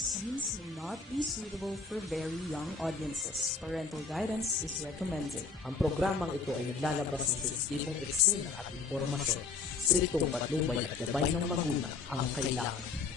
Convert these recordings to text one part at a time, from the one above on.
scenes may not be suitable for very young audiences. Parental guidance is recommended. Ang programang ito ay naglalabas ng sensitibong eksena at impormasyon. Striktong patnubay at gabay ng magulang ang kailangan.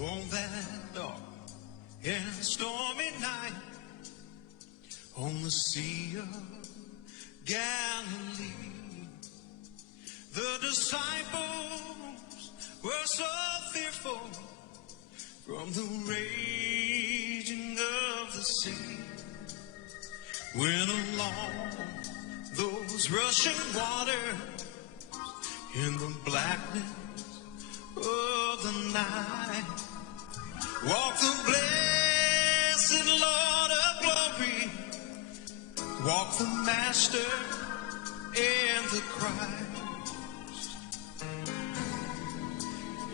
On that dark and stormy night, on the Sea of Galilee, the disciples were so fearful from the raging of the sea, when along those rushing waters, in the blackness of the night, walk the blessed Lord of glory, walk the Master and the Christ,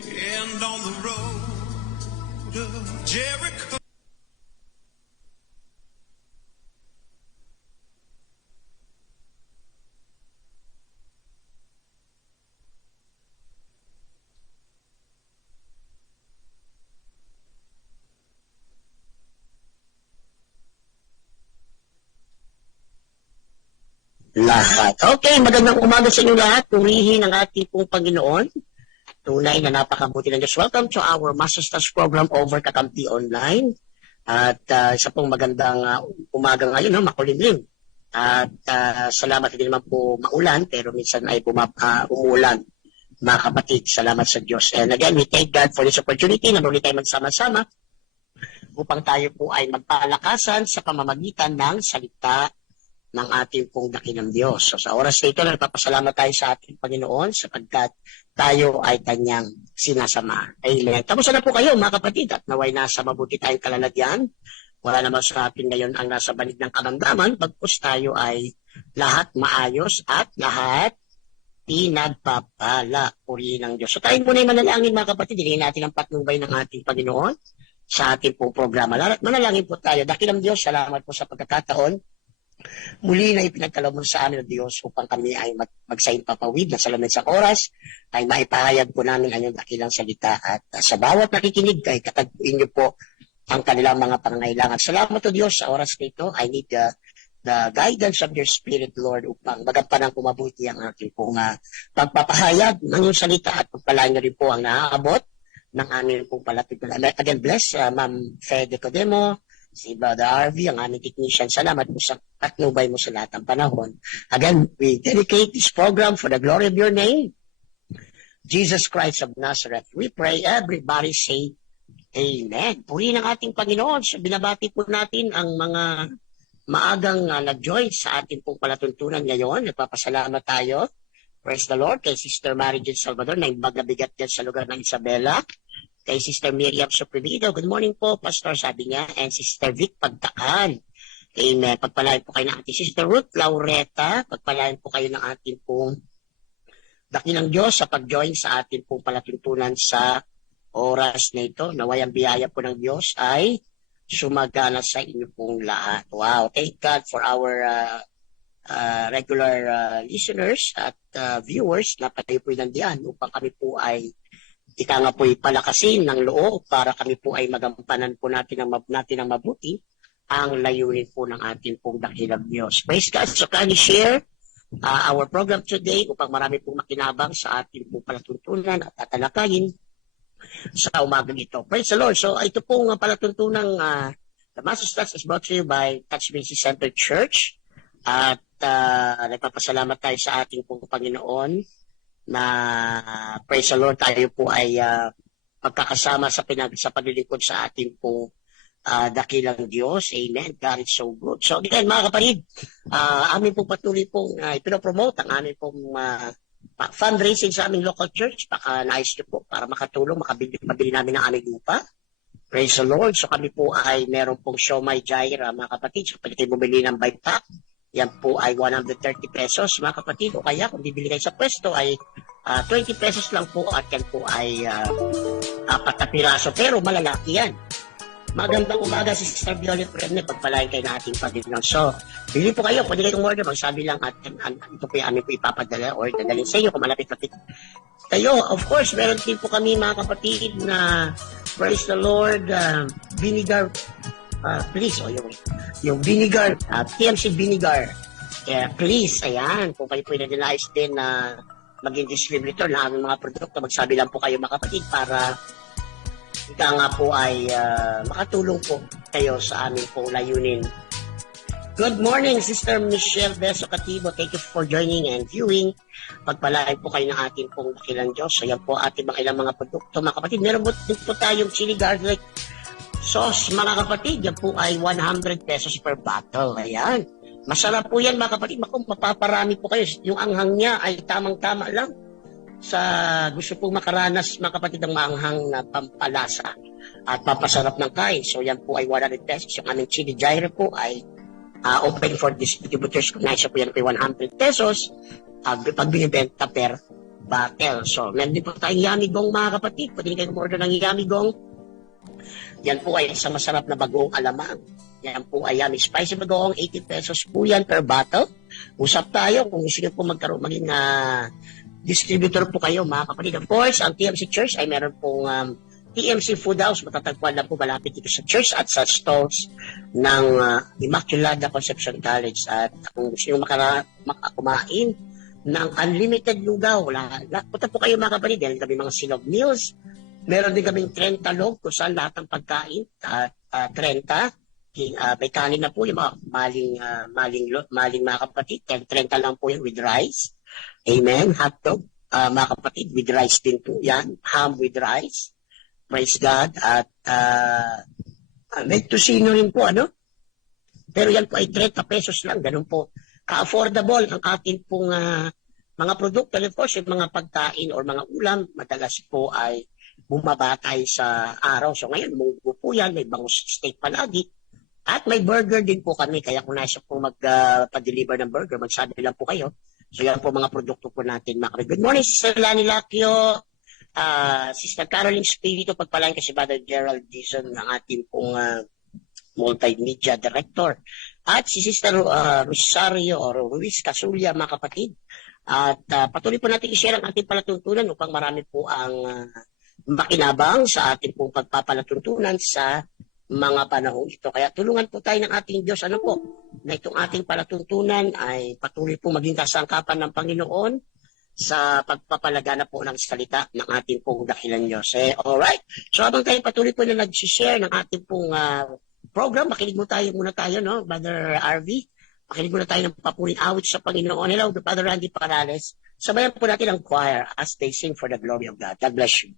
and on the road of Jericho. Lahat. Okay, magandang umaga sa inyo lahat. Purihin ang ating pong Panginoon. Tunay na napakabuti ng Diyos. Welcome to our Master's Program over Kakampi Online. At isa pong magandang umaga ngayon, makulimlim. At salamat din naman po maulan, pero minsan ay umuulan. Mga kapatid, salamat sa Diyos. And again, we thank God for this opportunity na muli tayo magsama-sama upang tayo po ay magpalakasan sa pamamagitan ng salita ng ating pong dakilang Diyos. So sa oras na ito, nagpapasalamat tayo sa ating Panginoon sapagkat tayo ay Kanyang sinasama. Amen. Kamusta na po kayo mga kapatid? At naway nasa mabuti tayong kalalagyan. Wala naman sa atin ngayon ang nasa banig ng karamdaman, bagkus tayo ay lahat maayos at lahat pinagpapala. Purihin ng Diyos. So tayo muna ay manalangin mga kapatid. Hilingin natin ang patnubay ng ating Panginoon sa ating pong programa. Manalangin po tayo. Dakilang Diyos, salamat po sa pagkakataon. Muli na ipinagkalaw mo sa amin ng Diyos upang kami ay magsaing papawid na sa lamig sa oras ay maipahayag po namin ang iyong dakilang salita at sa bawat nakikinig ay katagpuin niyo po ang kanilang mga pangangailangan. Salamat o Diyos sa oras nito. I need the guidance of your Spirit, Lord, upang magampanan kumabuti ang aking pong pagpapahayag ng iyong salita at pagpalain niyo rin po ang naaabot ng aming pong palapit. Again, bless Ma'am Fede Codemo, si Brother RV, ang aming technician. Salamat po sa patnubay mo sa lahat ng panahon. Again, we dedicate this program for the glory of your name. Jesus Christ of Nazareth. We pray, everybody say, Amen. Purihin ang ating Panginoon. So, binabati po natin ang mga maagang nag-join sa ating pong palatuntunan ngayon. Nagpapasalamat tayo. Praise the Lord. Kay Sister Mary Jane Salvador na imbaga-bigat dyan sa lugar ng Isabela. Kay Sister Miriam Suprimido, good morning po, Pastor, sabi niya, and Sister Vic Pagtakan. Amen. Pagpalain po kayo ng ating Sister Ruth Laureta, pagpalain po kayo ng ating pong dakilang Diyos sa pag-join sa ating pong palatuntunan sa oras na ito. Naway ang biyaya po ng Diyos ay sumagana sa inyo pong lahat. Wow, thank God for our regular listeners at viewers na pati po nandiyan upang kami po ay ika nga po'y palakasin ng loob para kami po ay magampanan po natin ang mabuti ang layunin po ng ating pong dakilang Diyos. Praise God. So can you share our program today upang marami pong makinabang sa ating pong palatuntunan at tatalakayin sa umagang ito. Praise the Lord. So ito pong palatuntunan the Master's Class is brought to you by Touch Ministry Center Church at nagpapasalamat tayo sa ating pong Panginoon na praise the Lord tayo po ay pagkakasama sa paglilingkod sa ating po dakilang Diyos. Amen. God is so good. So again mga kapatid, amin pong patuloy pong ipinopromote ang amin pong fundraising sa aming local church. Baka nais nyo po para makatulong, mabili namin ang aming lupa. Praise the Lord. So kami po ay meron pong Siomai Jaira mga kapatid. So pwede kayo bumili ng buy pack. yan po ay 130 pesos mga kapatid, o kaya kung bibili kayo sa pwesto ay 20 pesos lang po, at yan po ay 4 na piraso, pero malalaki yan. Magandang umaga, Sister Violet Premne, pagpalain kayo na ating Panginoon. So, bili po kayo, pwede kayong order, magsabi lang at ito po yung amin po ipapadala or dadalhin sa iyo kung malapit-lapit kayo. Of course, meron din po kami mga kapatid na praise the Lord, vinegar, please, yung vinegar, TMC vinegar, please, ayan, kung kayo po nag-nice din na maging distributor ng aming mga produkto, magsabi lang po kayo mga kapatid para ika nga po ay makatulong po kayo sa aming pong layunin. Good morning, Sister Michelle Beso Katibo. Thank you for joining and viewing. Pagpalain po kayo ng ating pong dakilang Diyos. So yan po ating mga ilang mga produkto. Mga kapatid, meron po tayong chili garlic sauce, mga kapatid. Yan po ay 100 pesos per bottle. Ayan. Masarap po yan, mga kapatid. Mapaparami po kayo. Yung anghang niya ay tamang-tama lang sa gusto pong makaranas, mga kapatid, ng maanghang na pampalasa at papasarap ng kain. So yan po ay 100 pesos. Yung aming chili gyro po ay open for distributors. Kung naisa po yan po 100 pesos pag binibenta per bottle. So meron din po tayong yummy gong, mga kapatid. Pwede kayo order ng yummy gong. Yan po ay isang masarap na bagoong alamang. Yan po ay yummy spicy bagoong, 80 pesos po yan per bottle. Usap tayo kung gusto nyo po maging distributor po kayo, mga kapatid. Of course, ang TMC Church ay meron pong TMC Food House. Matatagpuan lang po malapit dito sa church at sa stalls ng Immaculada Conception College. At kung gusto nyo kumain ng unlimited lugaw, punta po kayo, mga kapatid. Meron kami mga silog meals. Meron din kaming 30 log kung saan lahat ng pagkain. 30. May kanin na po yung mga maling mga kapatid. 30 lang po yung with rice. Amen. Hotdog, mga kapatid, with rice din po yan. Ham with rice. Praise God. At may tusino rin po, ano? Pero yan po ay 30 pesos lang. Ganun po. Ka-affordable ang atin pong mga produkto. Of course, yung mga pagkain or mga ulam, madalas po ay bumabatay sa araw. So ngayon, munggo po yan. May bangus steak palagi. At may burger din po kami. Kaya kung nasa po magpa-deliver ng burger, magsabi lang po kayo. So yan po mga produkto po natin. Good morning, Sister Lani Lacchio, Sister Caroline Spirito, pagpalain kasi Brother Gerald Dizon ng ating pong multimedia director. At si Sister Rosario or Ruiz Casulia, mga kapatid. At patuloy po natin i-share ang ating palatuntunan upang marami po ang makinabang sa ating pong pagpapalatuntunan sa mga panahon ito. Kaya tulungan po tayo ng ating Diyos, ano po, na itong ating palatuntunan ay patuloy po maging kasangkapan ng Panginoon sa pagpapalagana po ng salita ng ating pong dakilang Diyos. Alright. So habang tayo patuloy po na nag-share ng ating pong program, makinig muna tayo, no, Brother RV. Makinig muna tayo ng papuring awit sa Panginoon. Hello, Brother Randy Parales. Sabayan po natin ang choir as they sing for the glory of God. God bless you.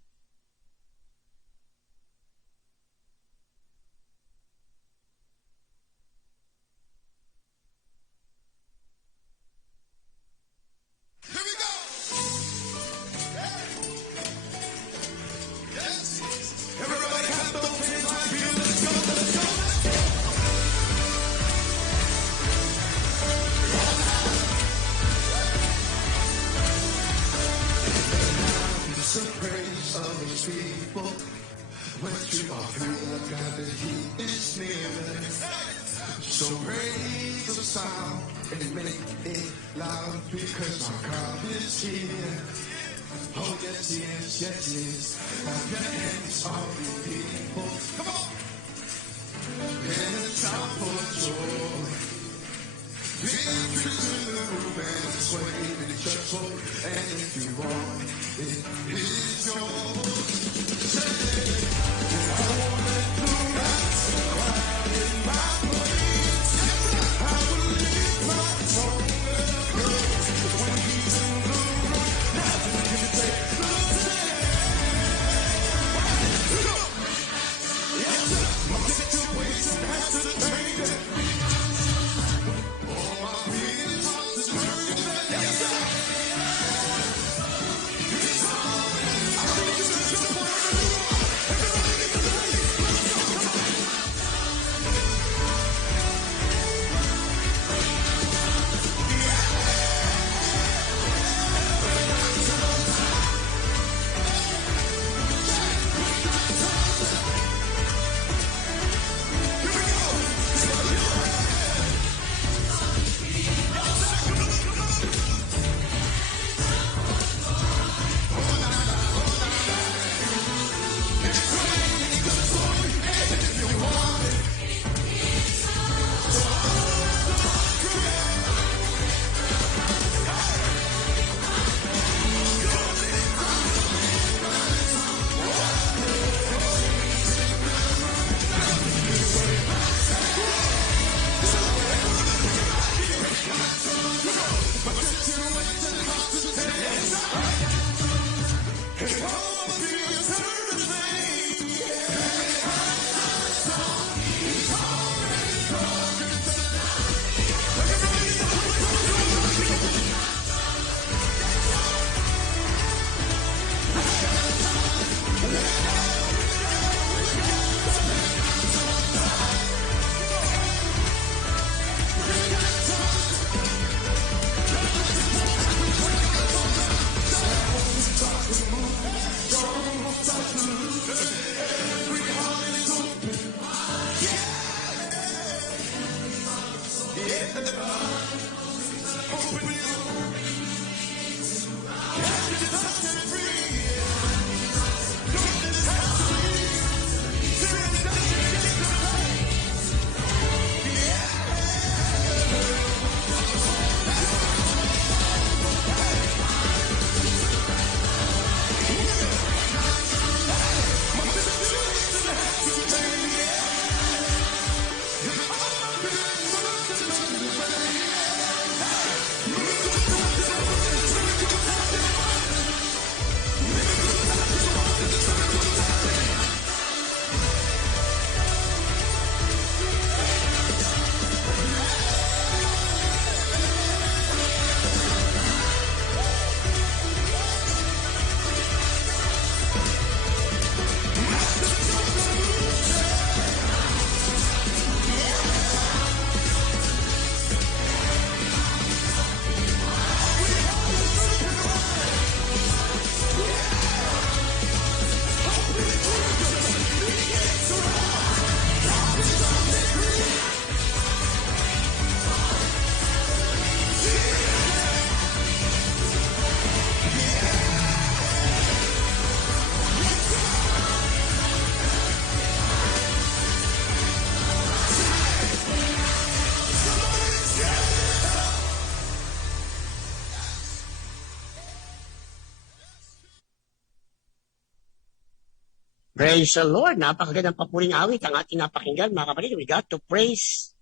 Praise the Lord. Napakagandang papuring awit ang ating napakinggan, mga kapatid. We got to praise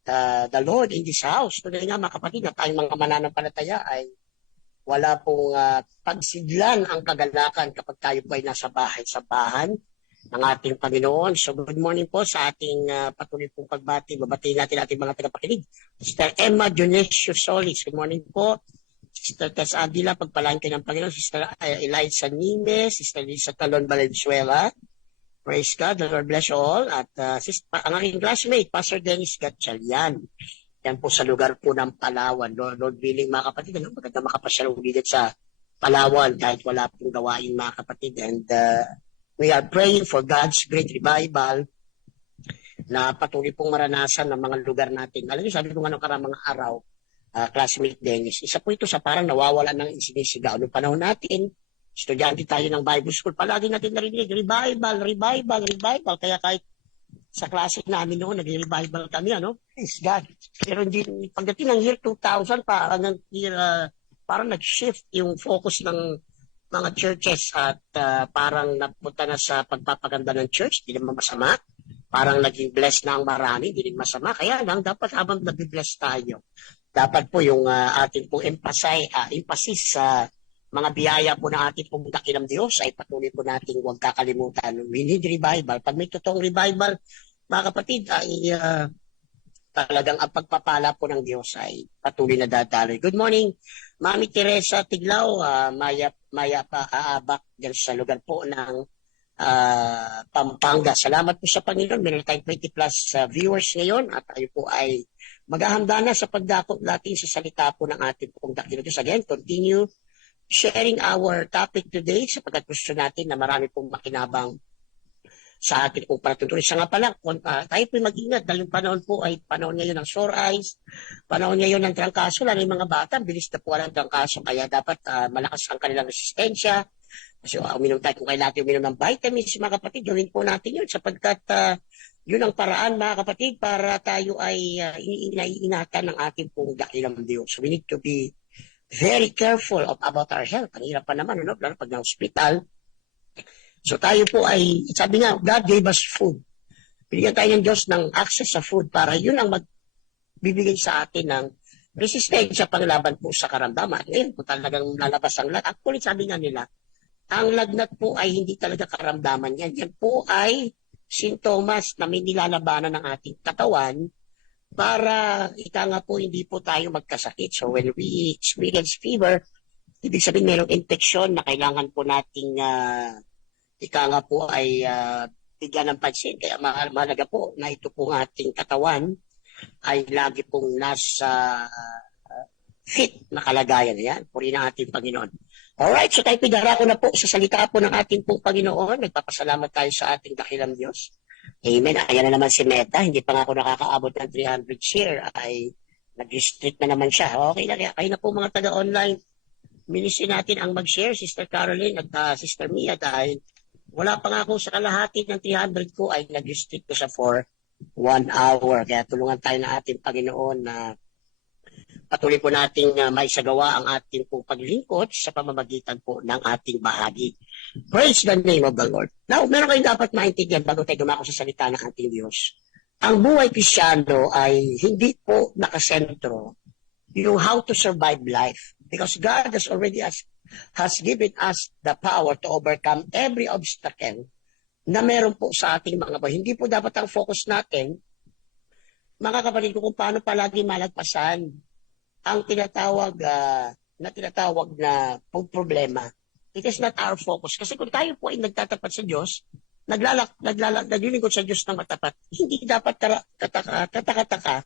the Lord in this house. Tunay nga, mga kapatid, na tayong mga mananampalataya ay wala pong pagsidlan ang kagalakan kapag tayo po ay nasa bahay sa bahan ng ating Panginoon. So good morning po sa ating patuloy pong pagbati. Babatiin natin ating mga tagapakinig. Sister Emma Dionisio Solis, good morning po. Sister Tess Adila, pagpalain kayo ng Panginoon. Sister Eliza Nimes, Sister Lisa Talon Valenzuela. Praise God, the Lord bless you all. At ang aking classmate, Pastor Dennis Gatchalian. Yan po sa lugar po ng Palawan. Lord willing, mga kapatid, maganda makapasyal ulit sa Palawan kahit wala pong gawain, mga kapatid. And we are praying for God's great revival na patuloy pong maranasan ng mga lugar natin. Alam niyo, sabi ko nga mga araw, classmate Dennis, isa po ito sa parang nawawala ng sinisigaw. Noong panahon natin, estudyante tayo ng Bible School, palagi natin narinig, revival. Kaya kahit sa klase namin noon, nag-revival kami, Praise God. Pero hindi, pagdating ng year 2000, parang nag-shift yung focus ng mga churches at parang napunta na sa pagpapaganda ng church, hindi naman masama. Parang naging blessed na ang marami, hindi rin masama. Kaya lang, dapat habang nag-bless tayo, dapat po yung ating pong emphasis sa mga biyaya po ng ating pong dakilang Diyos ay patuloy po natin huwag kakalimutan. We need revival. Pag may totoong revival, mga kapatid, ay talagang ang pagpapala po ng Diyos ay patuloy na dadaloy. Good morning, Mami Teresa Tiglao, Maya Paabak dyan sa lugar po ng Pampanga. Salamat po sa Panginoon. Meron tayong 20 plus viewers ngayon at tayo po ay maghahanda na sa pagdakop natin sa salita po ng ating pong dakilang Diyos. Again, continue sharing our topic today sapagkat gusto natin na marami pong makinabang sa ating pong palatuntunin. Sa nga pala, tayo po mag-ingat dahil yung panahon po ay panahon ngayon ng sore eyes, panahon ngayon ng trangkaso, lalo yung mga bata, bilis na po ng trangkaso, kaya dapat malakas ang kanilang resistensya. So, uminom tayo kung kailangan uminom ng vitamins, mga kapatid, gawin po natin yun sapagkat yun ang paraan, mga kapatid, para tayo ay iniingatan ng ating pong dakilang Diyos. So, we need to be very careful about our health. Ang hirap pa naman, lalo pag na-hospital. So, tayo po ay, sabi nga, God gave us food. Binigyan tayo ng Diyos ng access sa food para yun ang magbibigay sa atin ng resistensya panglaban po sa karamdaman. Ngayon, kung talagang lalabas ang lahat. Actually, sabi nga nila, ang lagnat po ay hindi talaga karamdaman yan. Yan po ay sintomas na may nilalabanan ng ating katawan para ika nga po hindi po tayo magkasakit. So when we experience fever, ibig sabihin mayroong infeksyon na kailangan po nating ika nga po ay bigyan ng pansin. Kaya mahalaga po na ito pong ating katawan ay lagi pong nasa fit na kalagayan. Yan, puri ng ating Panginoon. Alright, so tayo pidarako na po sa salita po ng ating pong Panginoon. Nagpapasalamat tayo sa ating dakilang Diyos. Amen. Ayan na naman si Meta. Hindi pa nga ako nakakaabot ng 300 share. Ay nag-restrict na naman siya. Okay na, kayo na po mga taga-online. Ministry natin ang mag-share. Sister Caroline at Sister Mia dahil wala pa nga ako sa kalahati ng 300 ko ay nag-restrict ko siya for 1 hour. Kaya tulungan tayo ng ating Panginoon na patuloy po nating maisagawa ang ating pong paglingkod sa pamamagitan po ng ating bahagi. Praise the name of the Lord. Now, meron kayong dapat maintindihan bago tayo dumako sa salita ng ating Diyos. Ang buhay Kristyano ay hindi po nakasentro yung how to survive life. Because God has given us the power to overcome every obstacle na meron po sa ating mga buhay. Hindi po dapat ang focus natin, mga kapatid ko, kung paano palagi malagpasan ang tinatawag na problema. It is not our focus. Kasi kung tayo po ay nagtatapat sa Diyos, naglilingkod sa Diyos ng matapat, hindi dapat kataka-taka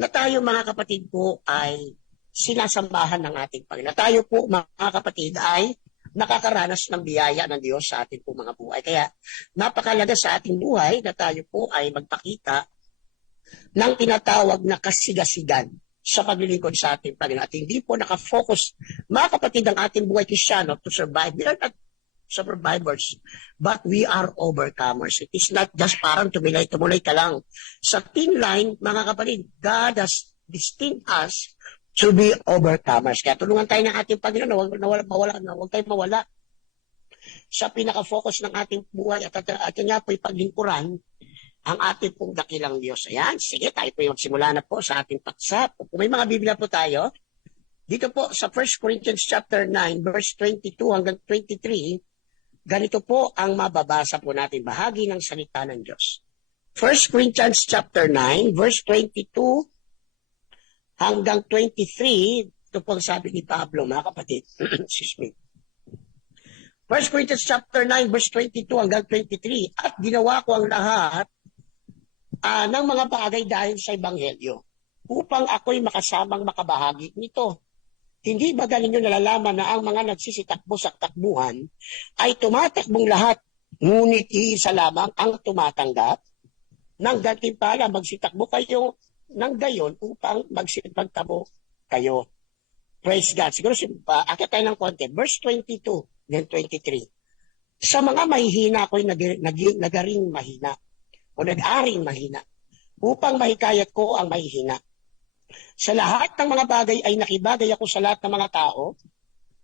na tayo mga kapatid po ay sinasambahan ng ating Panginoon. Tayo po mga kapatid ay nakakaranas ng biyaya ng Diyos sa ating po mga buhay. Kaya napakalaga sa ating buhay na tayo po ay magpakita ng tinatawag na kasigasigan sa paglilingkod sa ating Panginoon. At hindi po nakafocus, mga kapatid, ang ating buhay Kristyano to survive. We are not survivors, but we are overcomers. It is not just parang tumulay ka lang. Sa thin line, mga kapatid, God has destined us to be overcomers. Kaya tulungan tayo ng ating Panginoon na huwag tayo mawala sa pinaka-focus ng ating buhay at nga po ipaglingkuran ang ating pong dakilang Diyos. Ayan, sige, tayo po yung magsimula na po sa ating paksa. Kung may mga Biblia po tayo, dito po sa 1 Corinthians chapter 9, verse 22 hanggang 23, ganito po ang mababasa po natin bahagi ng salita ng Diyos. 1 Corinthians chapter 9, verse 22 hanggang 23, ito po ang sabi ni Pablo, mga kapatid. Excuse me. 1 Corinthians chapter 9, verse 22 hanggang 23, at ginawa ko ang lahat ng mga bagay dahil sa Ebanghelyo, upang ako'y makasamang makabahagi nito. Hindi ba ninyo nalalaman na ang mga nagsisitakbo sa takbuhan ay tumatakbong lahat, ngunit iisa lamang ang tumatanggap? Nang gantimpala, magsitakbo kayo ng gayon upang magsipagtabo kayo. Praise God. Siguro akit tayo ng konti. Verse 22, then 23. Sa mga mahihina ako'y nagaring mahina o nag-aring mahina, upang mahikayat ko ang mahihina. Sa lahat ng mga bagay ay nakibagay ako sa lahat ng mga tao,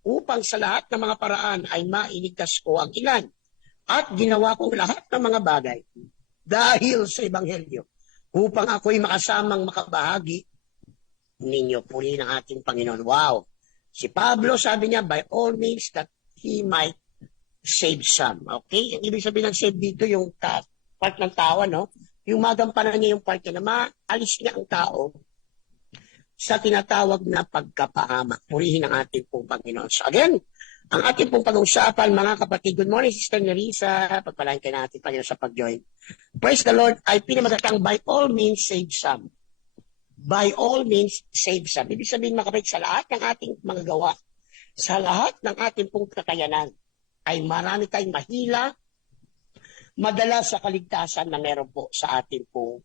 upang sa lahat ng mga paraan ay mailigtas ko ang ilan. At ginawa ko lahat ng mga bagay dahil sa Ebanghelyo, upang ako'y makasamang makabahagi ninyo. Puri ng ating Panginoon. Wow! Si Pablo sabi niya, by all means that he might save some. Okay? Ang ibig sabihin ng save dito, yung part ng tao, no? Yung magampanan niya yung part niya na maalis niya ang tao sa tinatawag na pagkapahamak. Purihin ang ating pong Panginoon. So again, ang ating pong pag-uusapan, mga kapatid, good morning, Sister Nerissa, pagpalain kayo natin Panginoon sa pag-join. Praise the Lord, ay pinamagatang by all means save some. By all means save some. Ibig sabihin, mga kapatid, sa lahat ng ating mga gawa, sa lahat ng ating pong kakayanan, ay marami tayong mahila, madala sa kaligtasan na meron po sa ating pong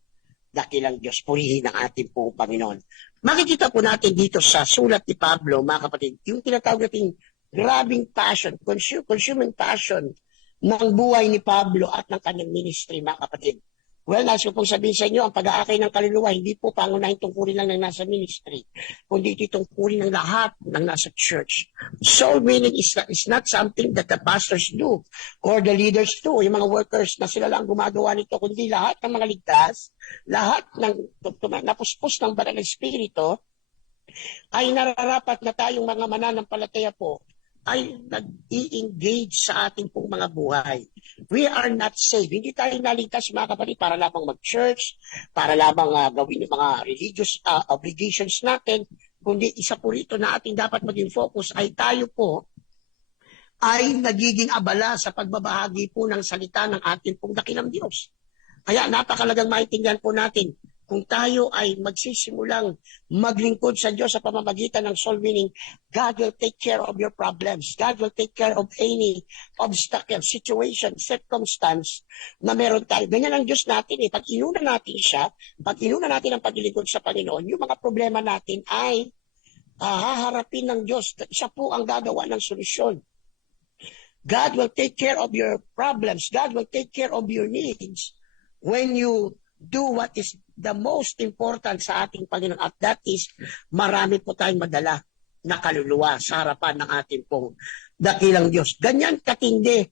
dakilang Diyos. Purihin ang ating pong Panginoon. Makikita po natin dito sa sulat ni Pablo, mga kapatid, yung tinatawag natin grabing passion, consuming passion ng buhay ni Pablo at ng kanyang ministry, mga kapatid. Well, nais ko pong sabihin sa inyo, ang pag-aakay ng kaluluwa, hindi po pangunahin tungkulin lang ng nasa ministry, kundi ito tungkulin ng lahat ng nasa church. Soul winning is not something that the pastors do or the leaders do, yung mga workers na sila lang gumagawa nito, kundi lahat ng mga ligtas, lahat ng napuspos ng banal na espiritu, ay nararapat na tayong mga mananampalataya po ay nag-i-engage sa ating pong mga buhay. We are not saved. Hindi tayo naligtas, mga kapatid, para lamang mag-church, para lamang gawin yung mga religious obligations natin, kundi isa po rito na ating dapat maging focus ay tayo po ay nagiging abala sa pagbabahagi po ng salita ng ating pong dakilang Diyos. Kaya napakalagang maintindihan po natin kung tayo ay magsisimulang maglingkod sa Diyos sa pamamagitan ng soul winning, God will take care of your problems. God will take care of any obstacle, situation, circumstance na meron tayo. Ganyan ang Diyos natin eh. Pag inuna natin siya, pag inuna natin ang paglilingkod sa Panginoon, yung mga problema natin ay haharapin ng Diyos. Siya po ang gagawa ng solusyon. God will take care of your problems. God will take care of your needs when you do what is the most important sa ating Panginoon. At that is, marami po tayong madala na kaluluwa sa harapan ng ating pong dakilang Diyos. Ganyan katindi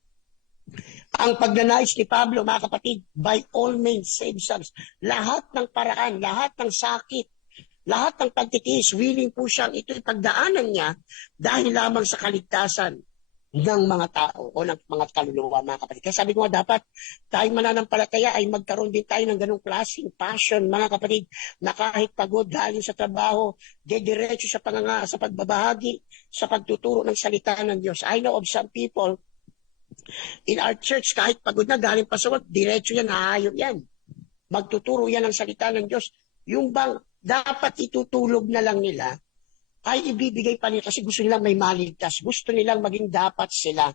ang pagnanais ni Pablo, mga kapatid, by all means, save souls. Lahat ng paraan, lahat ng sakit, lahat ng pagtitiis, willing po siyang ito'y pagdaanan niya dahil lamang sa kaligtasan ng mga tao o ng mga kaluluwa, mga kapatid. Kaya sabi ko nga, dapat tayong mananampalataya ay magkaroon din tayo ng ganong klaseng passion, mga kapatid, na kahit pagod galing sa trabaho, dediretso sa sa pagbabahagi, sa pagtuturo ng salita ng Diyos. I know of some people in our church, kahit pagod na galing pa sa work, diretso yan, hahayo yan. Magtuturo yan ng salita ng Diyos. Yung bang dapat itutulog na lang nila, ay ibibigay pa nila kasi gusto nilang may maligtas. Gusto nilang maging dapat sila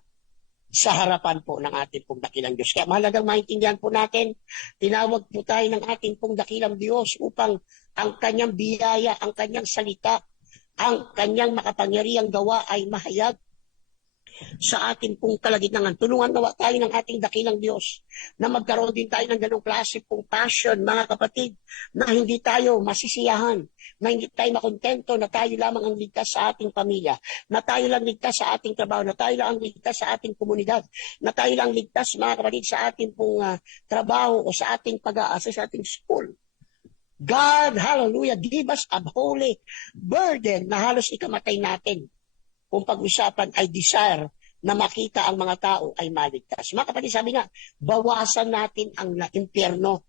sa harapan po ng ating pong dakilang Diyos. Kaya mahalagang maintindihan po natin, tinawag po tayo ng ating pong dakilang Diyos upang ang kanyang biyaya, ang kanyang salita, ang kanyang makapangyarihang gawa ay mahayag sa ating pong kalagitnaan. Tulungan nawa tayo ng ating dakilang Diyos na magkaroon din tayo ng ganong klase pong passion, mga kapatid, na hindi tayo masisiyahan, na hindi tayo makontento na tayo lamang ang ligtas sa ating pamilya, na tayo lang ligtas sa ating trabaho, na tayo lang ang ligtas sa ating komunidad, na tayo lang ligtas, mga kapatid, sa ating pong trabaho o sa ating pag-aasa sa ating school. God, hallelujah, give us a holy burden na halos ikamatay natin kung pag-usapan ay desire na makita ang mga tao ay maligtas. Mga kapatid, sabi nga, bawasan natin ang impyerno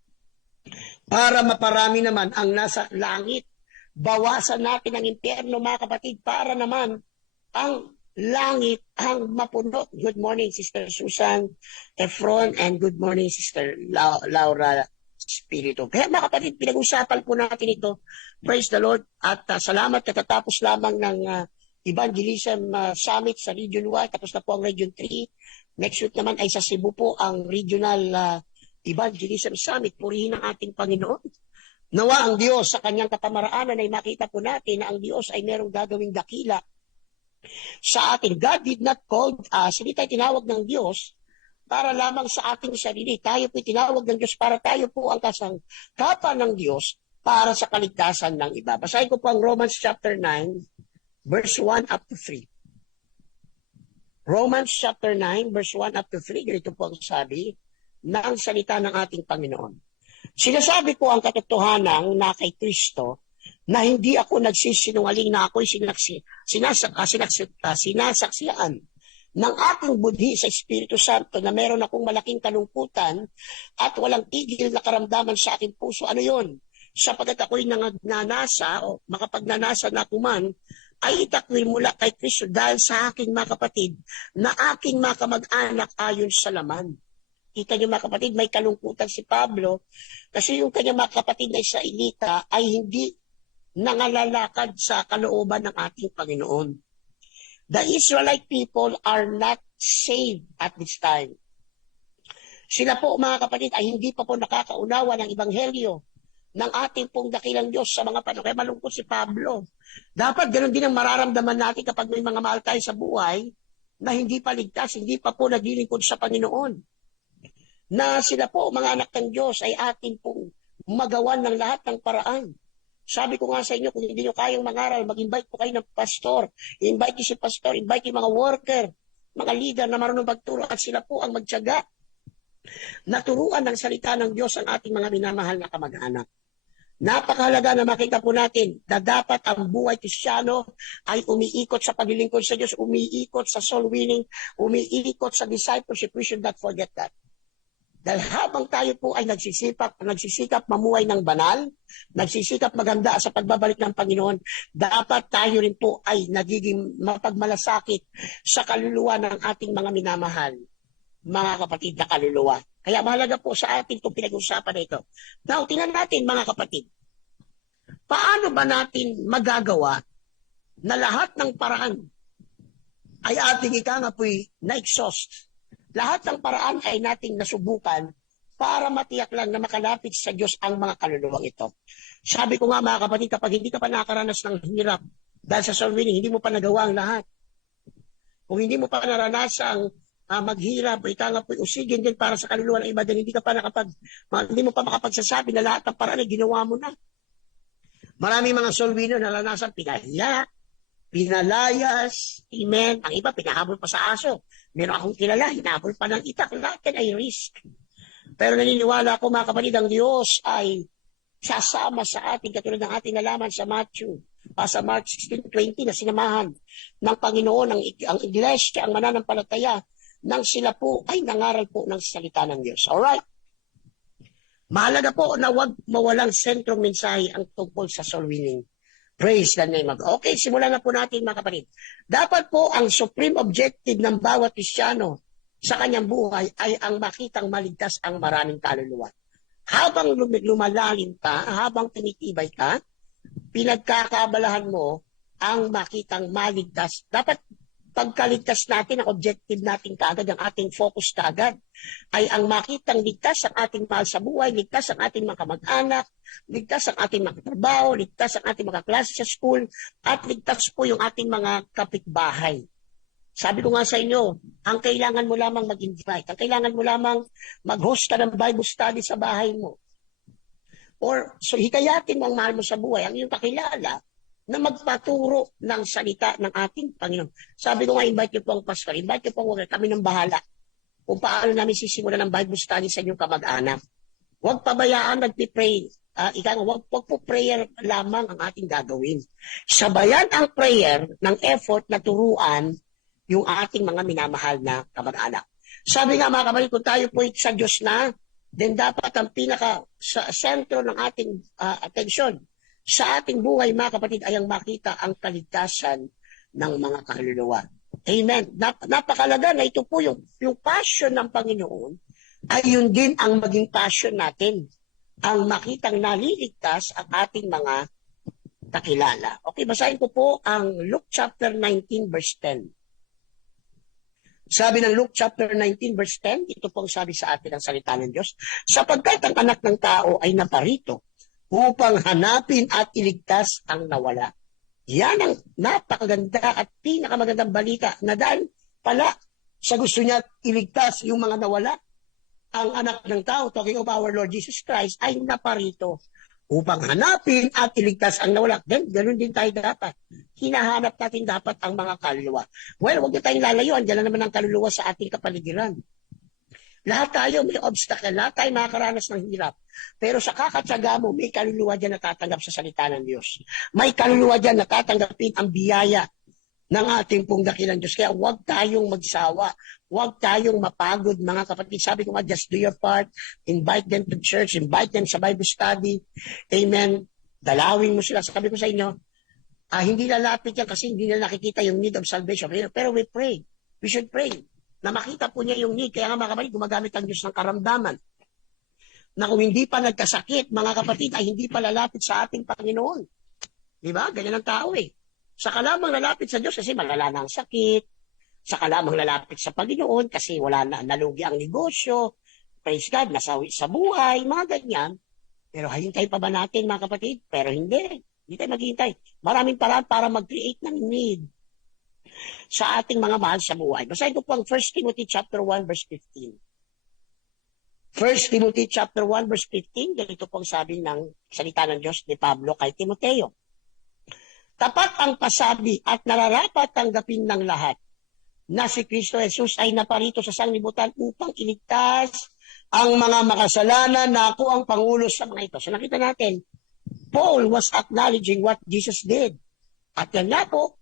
para maparami naman ang nasa langit. Bawasan natin ang impyerno, mga kapatid, para naman ang langit ang mapuno. Good morning, Sister Susan Efron, and good morning, Sister Laura Spirito. Kaya mga kapatid, pinag-usapan po natin ito. Praise the Lord. At salamat, katatapos lamang ng Evangelism Summit sa Region 1, tapos na po ang Region 3. Next week naman ay sa Cebu po ang Regional Evangelism Summit. Purihin ang ating Panginoon. Nawa ang Diyos sa kanyang katamaraanan ay makita po natin na ang Diyos ay merong gagawing dakila sa atin. God did not call us, hindi tayo tinawag ng Diyos para lamang sa ating sarili. Tayo po tinawag ng Diyos para tayo po ang kasangkapan ng Diyos para sa kaligtasan ng iba. Basahin ko po ang Romans chapter 9, verse 1 up to 3. Romans chapter 9, verse 1 up to 3, ganito po ang sabi ng salita ng ating Panginoon. Sinasabi ko ang katotohanan na kay Kristo na hindi ako nagsisinungaling, na ako'y sinasaksiyan ng aking budhi sa Espiritu Santo na meron akong malaking kalungkutan at walang tigil na karamdaman sa aking puso. Ano yon? Sapagkat ako'y nanasa o makapagnanasa na kuman, ay itakwil mula kay Kristo dahil sa aking mga kapatid na aking mga kamag-anak ayon sa laman. Kita niyo mga kapatid, may kalungkutan si Pablo kasi yung kanyang mga kapatid na Israelita ay hindi nangalalakad sa kalooban ng ating Panginoon. The Israelite people are not saved at this time. Sila po mga kapatid ay hindi pa po nakakaunawa ng Ebanghelyo ng ating pong dakilang Diyos sa mga panahon. Kaya malungkot si Pablo. Dapat ganoon din ang mararamdaman natin kapag may mga mahal tayo sa buhay na hindi pa ligtas, hindi pa po naglilingkod sa Panginoon. Na sila po, mga anak ng Diyos, ay ating pong magawan ng lahat ng paraan. Sabi ko nga sa inyo, kung hindi nyo kayang mangaral, mag-invite po kayo ng pastor. Invite nyo si pastor, invite yung mga worker, mga leader na marunong magturo at sila po ang magtiyaga. Naturuan ng salita ng Diyos ang ating mga minamahal na kamag-anak. Napakahalaga na makita po natin na dapat ang buhay Kristiyano ay umiikot sa paglilingkod sa Diyos, umiikot sa soul winning, umiikot sa discipleship. We should not forget that. Dahil habang tayo po ay nagsisikap mamuhay ng banal, nagsisikap maganda sa pagbabalik ng Panginoon, dapat tayo rin po ay nagiging mapagmalasakit sa kaluluwa ng ating mga minamahal, mga kapatid na kaluluwa. Kaya mahalaga po sa atin itong pinag-usapan na ito. Now, tingnan natin mga kapatid. Paano ba natin magagawa na lahat ng paraan ay ating ika nga po'y na-exhaust? Lahat ng paraan ay nating nasubukan para matiyak lang na makalapit sa Diyos ang mga kaluluwang ito. Sabi ko nga mga kapatid, kapag hindi ka pa nakaranas ng hirap dahil sa soul winning, hindi mo pa nagawa ang lahat. Kung hindi mo pa naranasang maghirap, ika nga po'y usigin din para sa kaluluwa ng iba, hindi ka pa hindi mo pa makapagsasabi na lahat ng paraan ay ginawa mo na. Maraming mga soul winner naranasan pinahiya, pinalayas, amen. Ang iba, pinahabol pa sa aso. Meron akong kilala, hinahabol pa ng itak. Lahat yan ay risk. Pero naniniwala ako mga kapatid, ang Diyos ay sasama sa ating, katulad ng ating nalaman sa sa Mark 16:20 na sinamahan ng Panginoon, ang iglesia, ang mananampalataya, nang sila po ay nangaral po ng salita ng Diyos. Alright? Mahalaga po na huwag mawalang sentrong mensahe ang tungkol sa soul winning. Praise the name of God. Okay, simulan na po natin mga kapatid. Dapat po ang supreme objective ng bawat Kristiyano sa kanyang buhay ay ang makitang maligtas ang maraming kaluluwa. Habang lumalalim ka, habang tumitibay ka, pinagkakaabalahan mo ang makitang maligtas. Dapat pagkaligtas natin, ang objective natin kaagad, ang ating focus kaagad, ay ang makitang ligtas ang ating mahal sa buhay, ligtas ang ating mga kamag-anak, ligtas ang ating mga trabaho, ligtas ang ating mga klase sa school, at ligtas po yung ating mga kapitbahay. Sabi ko nga sa inyo, ang kailangan mo lamang mag-invite, ang kailangan mo lamang mag-host ka ng Bible study sa bahay mo. Or so hikayatin mo ang mahal mo sa buhay, ang iyong kakilala, na magpaturo ng salita ng ating Panginoon. Sabi ko nga, invite niyo po ang pastor, invite niyo po kami ng bahala kung paano namin sisimulan ng Bible study sa inyong kamag-anak. Huwag pabayaan nagpipray. Huwag po prayer lamang ang ating gagawin. Sabayan ang prayer ng effort na turuan yung ating mga minamahal na kamag-anak. Sabi nga mga kapatid, kung tayo po sa Diyos na, then dapat ang pinaka sa sentro ng ating atensyon sa ating buhay, mga kapatid, ay ang makita ang kaligtasan ng mga kaluluwa. Amen. Napakalaga na ito po yung passion ng Panginoon ay yun din ang maging passion natin. Ang makitang naliligtas ang ating mga kakilala. Okay, basahin ko po ang Luke chapter 19 verse 10. Sabi ng Luke chapter 19 verse 10, ito pong sabi sa atin ang salita ng Diyos, sapagkat ang anak ng tao ay naparito upang hanapin at iligtas ang nawala. Yan ang napakaganda at pinakamagandang balita na dahil pala sa gusto niya iligtas yung mga nawala, ang anak ng tao, talking of our Lord Jesus Christ, ay naparito upang hanapin at iligtas ang nawala. Then, ganun din tayo dapat. Hinahanap natin dapat ang mga kaluluwa. Well, huwag na tayong lalayuan. Diyan na naman ang kaluluwa sa ating kapaligiran. Lahat tayo may obstacle, lahat tayo makakaranas ng hirap. Pero sa kakatsaga mo, may kaluluwa dyan natatanggap sa salita ng Diyos. May kaluluwa dyan natatanggapin ang biyaya ng ating pong dakilang Diyos. Kaya huwag tayong magsawa. Huwag tayong mapagod, mga kapatid. Sabi ko nga, just do your part. Invite them to church. Invite them sa Bible study. Amen. Dalawin mo sila. Sabi ko sa inyo, hindi lalapit yan kasi hindi nila nakikita yung need of salvation. Pero we pray. We should pray. Na makita po niya yung need. Kaya nga mga kapatid, gumagamit ang Diyos ng karamdaman. Na kung hindi pa nagkasakit, mga kapatid, ay hindi pa lalapit sa ating Panginoon. Diba? Ganyan ang tao eh. Saka lamang lalapit sa Diyos kasi malala na ang sakit. Saka lamang lalapit sa Panginoon kasi wala na, nalugi ang negosyo. Praise God, nasawi sa buhay, mga ganyan. Pero hintay pa ba natin, mga kapatid? Pero hindi. Hindi tayo maghihintay. Maraming paraan para mag-create ng need sa ating mga mahal sa buhay. Basahin ko po ang 1 Timothy chapter 1 verse 15. 1 Timothy chapter 1 verse 15, ganito pong sabi ng salita ng Diyos ni Pablo kay Timoteo. Tapat ang pasabi at nararapat tanggapin ng lahat na si Kristo Jesus ay naparito sa sanglibutan upang iligtas ang mga makasalanan na ako ang pangulo sa mga ito. So nakita natin, Paul was acknowledging what Jesus did. At yan nga po,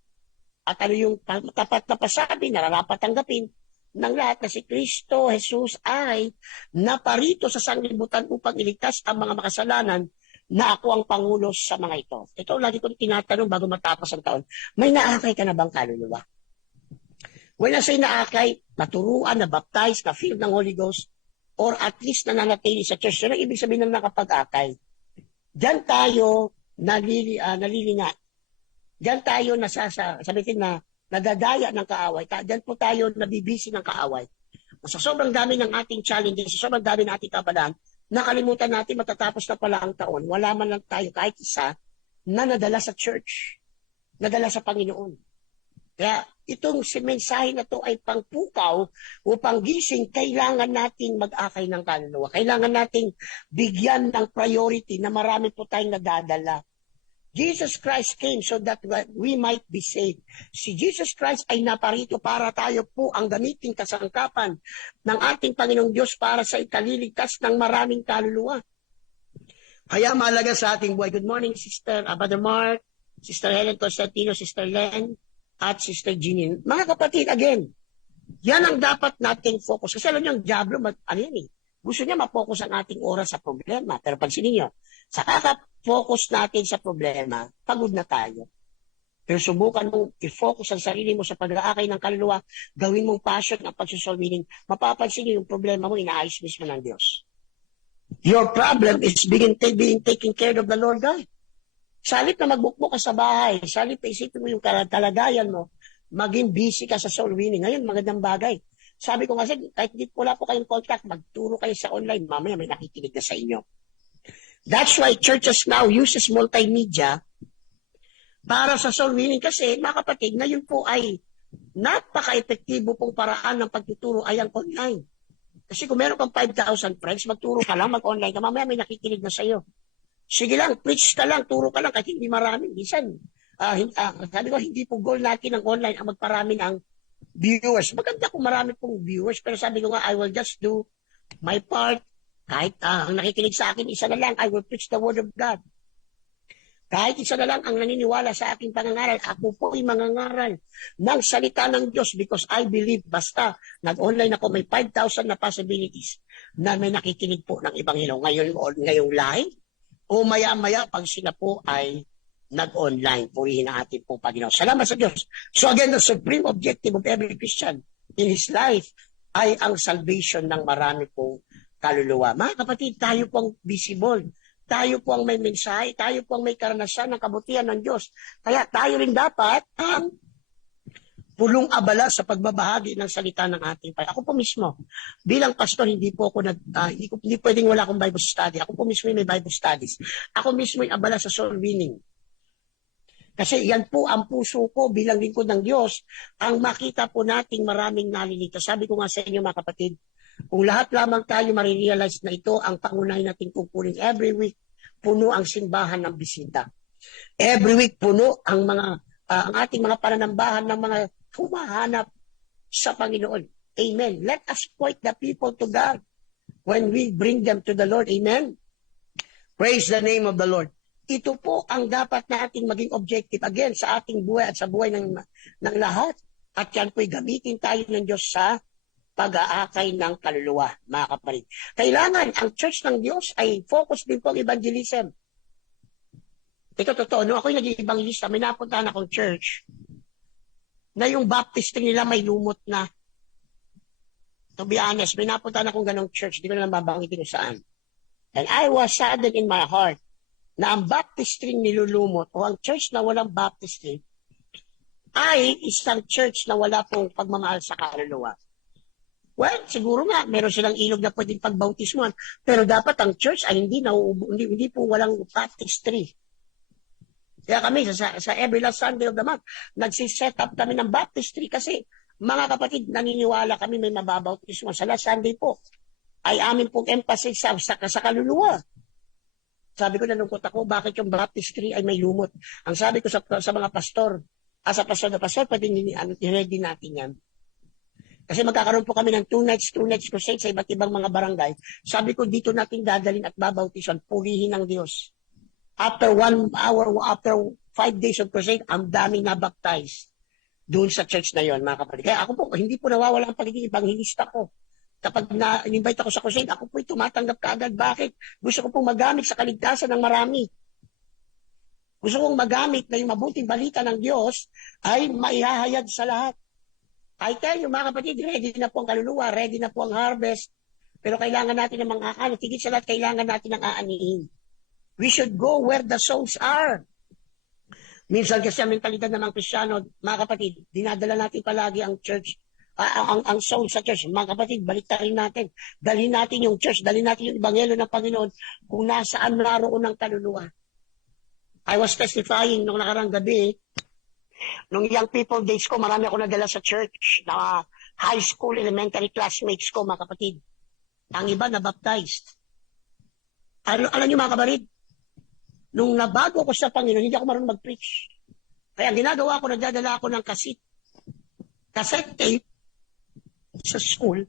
at ano yung tapat na pasabi, nararapat tanggapin ng lahat na si Kristo Jesus ay naparito sa sanglibutan upang iligtas ang mga makasalanan na ako ang pangulo sa mga ito. Ito lagi kong tinatanong bago matapos ang taon, may naakay ka na bang kaluluwa? When I say naakay, naturuan, na baptize, na filled ng Holy Ghost, or at least nananatili sa church. Yan ang ibig sabihin ng nakapag-akay. Diyan tayo nalilingat. Diyan tayo sabihin na nadadaya ng kaaway. Diyan po tayo nabibisi ng kaaway. Sa sobrang dami ng ating challenges, sa sobrang dami ng ating kabalaan, nakalimutan natin matatapos na pala ang taon. Wala man lang tayo kahit isa na nadala sa church, nadala sa Panginoon. Kaya itong mensahe na to ay pangpukaw o panggising, kailangan nating mag-akay ng kaluluwa. Kailangan nating bigyan ng priority na marami po tayong nadadala. Jesus Christ came so that we might be saved. Si Jesus Christ ay naparito para tayo po ang gamiting kasangkapan ng ating Panginoong Diyos para sa ikaliligtas ng maraming kaluluwa. Kaya mahalaga sa ating buhay. Good morning, Sister Brother Mark, Sister Helen Constantino, Sister Len, at Sister Jeanine. Mga kapatid, again, yan ang dapat nating focus. Kasi alam niyo, ang Diablo, gusto niya ma-focus ang ating oras sa problema. Pero pansinin niyo, sa focus natin sa problema, pagod na tayo. Pero subukan mong i-focus ang sarili mo sa pag-aakay ng kaluluwa, gawin mong passion ang pagsusolve meaning, mapapansin niyo yung problema mo, inaayos mismo ng Diyos. Your problem is being taken care of the Lord God. Salit na magbukbok ka sa bahay, salit na isipin mo yung kalagayan mo, maging busy ka sa soul winning. Ngayon, magandang bagay. Sabi ko kasi, kahit wala po kayong contact, magturo kayo sa online, mamaya may nakikinig na sa inyo. That's why churches now uses multimedia para sa soul winning kasi, mga kapatid, ngayon po ay napaka-epektibo pong paraan ng pagtuturo ay ang online. Kasi kung meron kang 5,000 friends, magturo ka lang, mag-online ka, mamaya may nakikinig na sa iyo. Sige lang, preach ka lang, turo ka lang, kahit hindi marami. Minsan, sabi ko, hindi po goal natin ng online ang magparami ng viewers. Maganda kung marami pong viewers, pero sabi ko nga, I will just do my part. Kahit ang nakikinig sa akin, isa na lang, I will preach the word of God. Kahit isa na lang ang naniniwala sa aking pangangaral, ako po ay mangangaral ng salita ng Diyos because I believe, basta nag-online ako, may 5,000 na possibilities na may nakikinig po ng Ebanghelyo. Ngayong live, o maya-maya pag sila po ay nag-online, purihin ang ating pong Panginoon. Salamat sa Diyos. So again, the supreme objective of every Christian in his life ay ang salvation ng marami pong kaluluwa. Mga kapatid, tayo pong visible. Tayo po ang may mensahe. Tayo po ang may karanasan ng kabutihan ng Diyos. Kaya tayo rin dapat ang pulong abala sa pagbabahagi ng salita ng ating Panginoon. Ako po mismo, bilang pastor, hindi pwedeng wala akong Bible study. Ako po mismo may Bible studies. Ako mismo ay abala sa soul winning. Kasi yan po ang puso ko bilang lingkod ng Diyos, ang makita po nating maraming naliligtas. Sabi ko nga sa inyo mga kapatid, kung lahat lamang tayo marirealize na ito ang pangunahin nating kukunin every week, puno ang simbahan ng bisita. Every week puno ang ang ating mga pananambahan ng mga humahanap sa Panginoon. Amen. Let us point the people to God when we bring them to the Lord. Amen. Praise the name of the Lord. Ito po ang dapat nating maging objective again sa ating buhay at sa buhay ng lahat. At yan po'y gamitin tayo ng Diyos sa pag-aakay ng kaluluwa, mga kapatid. Kailangan ang church ng Diyos ay focus din po ang evangelism. Ito totoo, nung ako'y naging evangelista, may napuntahan akong church na yung baptistry nila may lumot na. To be honest, may napuntahan akong ganong church, di ko na lang babanggitin kung saan. And I was saddened in my heart na ang baptistry nilulumot o ang church na walang baptistry ay isang church na wala pong pagmamahal sa kaluluwa. Well, siguro nga, meron silang ilog na pwedeng pagbautismuhan, pero dapat ang church ay hindi po walang baptistry. Kaya kami, sa every last Sunday of the month, nagsiset up kami ng baptistry kasi, mga kapatid, naniniwala kami may mababautismuhan. Sa last Sunday po, ay amin pong emphasis sa kaluluwa. Sabi ko, nalungkot ako, bakit yung baptistry ay may lumot? Ang sabi ko sa mga pastor, sa pastor na pastor, pwedeng i-ready natin yan. Kasi magkakaroon po kami ng 2 nights crusade sa iba't ibang mga barangay. Sabi ko, dito natin dadalhin at babautisan, purihin ng Diyos. After 1 hour, after 5 days of crusade, ang daming nabaptize doon sa church na yon, mga kapatid. Kaya ako po, hindi po nawawala ang pagiging evangelista ko. Kapag na-invite ako sa crusade, ako po'y tumatanggap kaagad. Bakit? Gusto ko pong magamit sa kaligtasan ng marami. Gusto kong magamit na yung mabuting balita ng Diyos ay maihahayag sa lahat. I tell you, mga kapatid, ready na po ang kaluluwa, ready na po ang harvest. Pero kailangan natin ng mga aanit. Higit sa lahat, kailangan natin ng aanihin. We should go where the souls are. Minsan kasi ang mentalidad ng mga Kristiyano, mga kapatid, dinadala natin palagi ang church, ang soul sa church. Mga kapatid, baliktarin natin. Dalhin natin yung church, dalhin natin yung ebanghelyo ng Panginoon kung nasaan naroon ang kaluluwa. I was testifying nung nakarang gabi, nung young people days ko, marami ako nadala sa church, na high school, elementary classmates ko, mga kapatid. Ang iba na baptized. Alam niyo mga kabarid, nung nabago ko sa Panginoon, hindi ako marunong mag-preach. Kaya ang ginagawa ko, nagdadala ako ng cassette tape sa school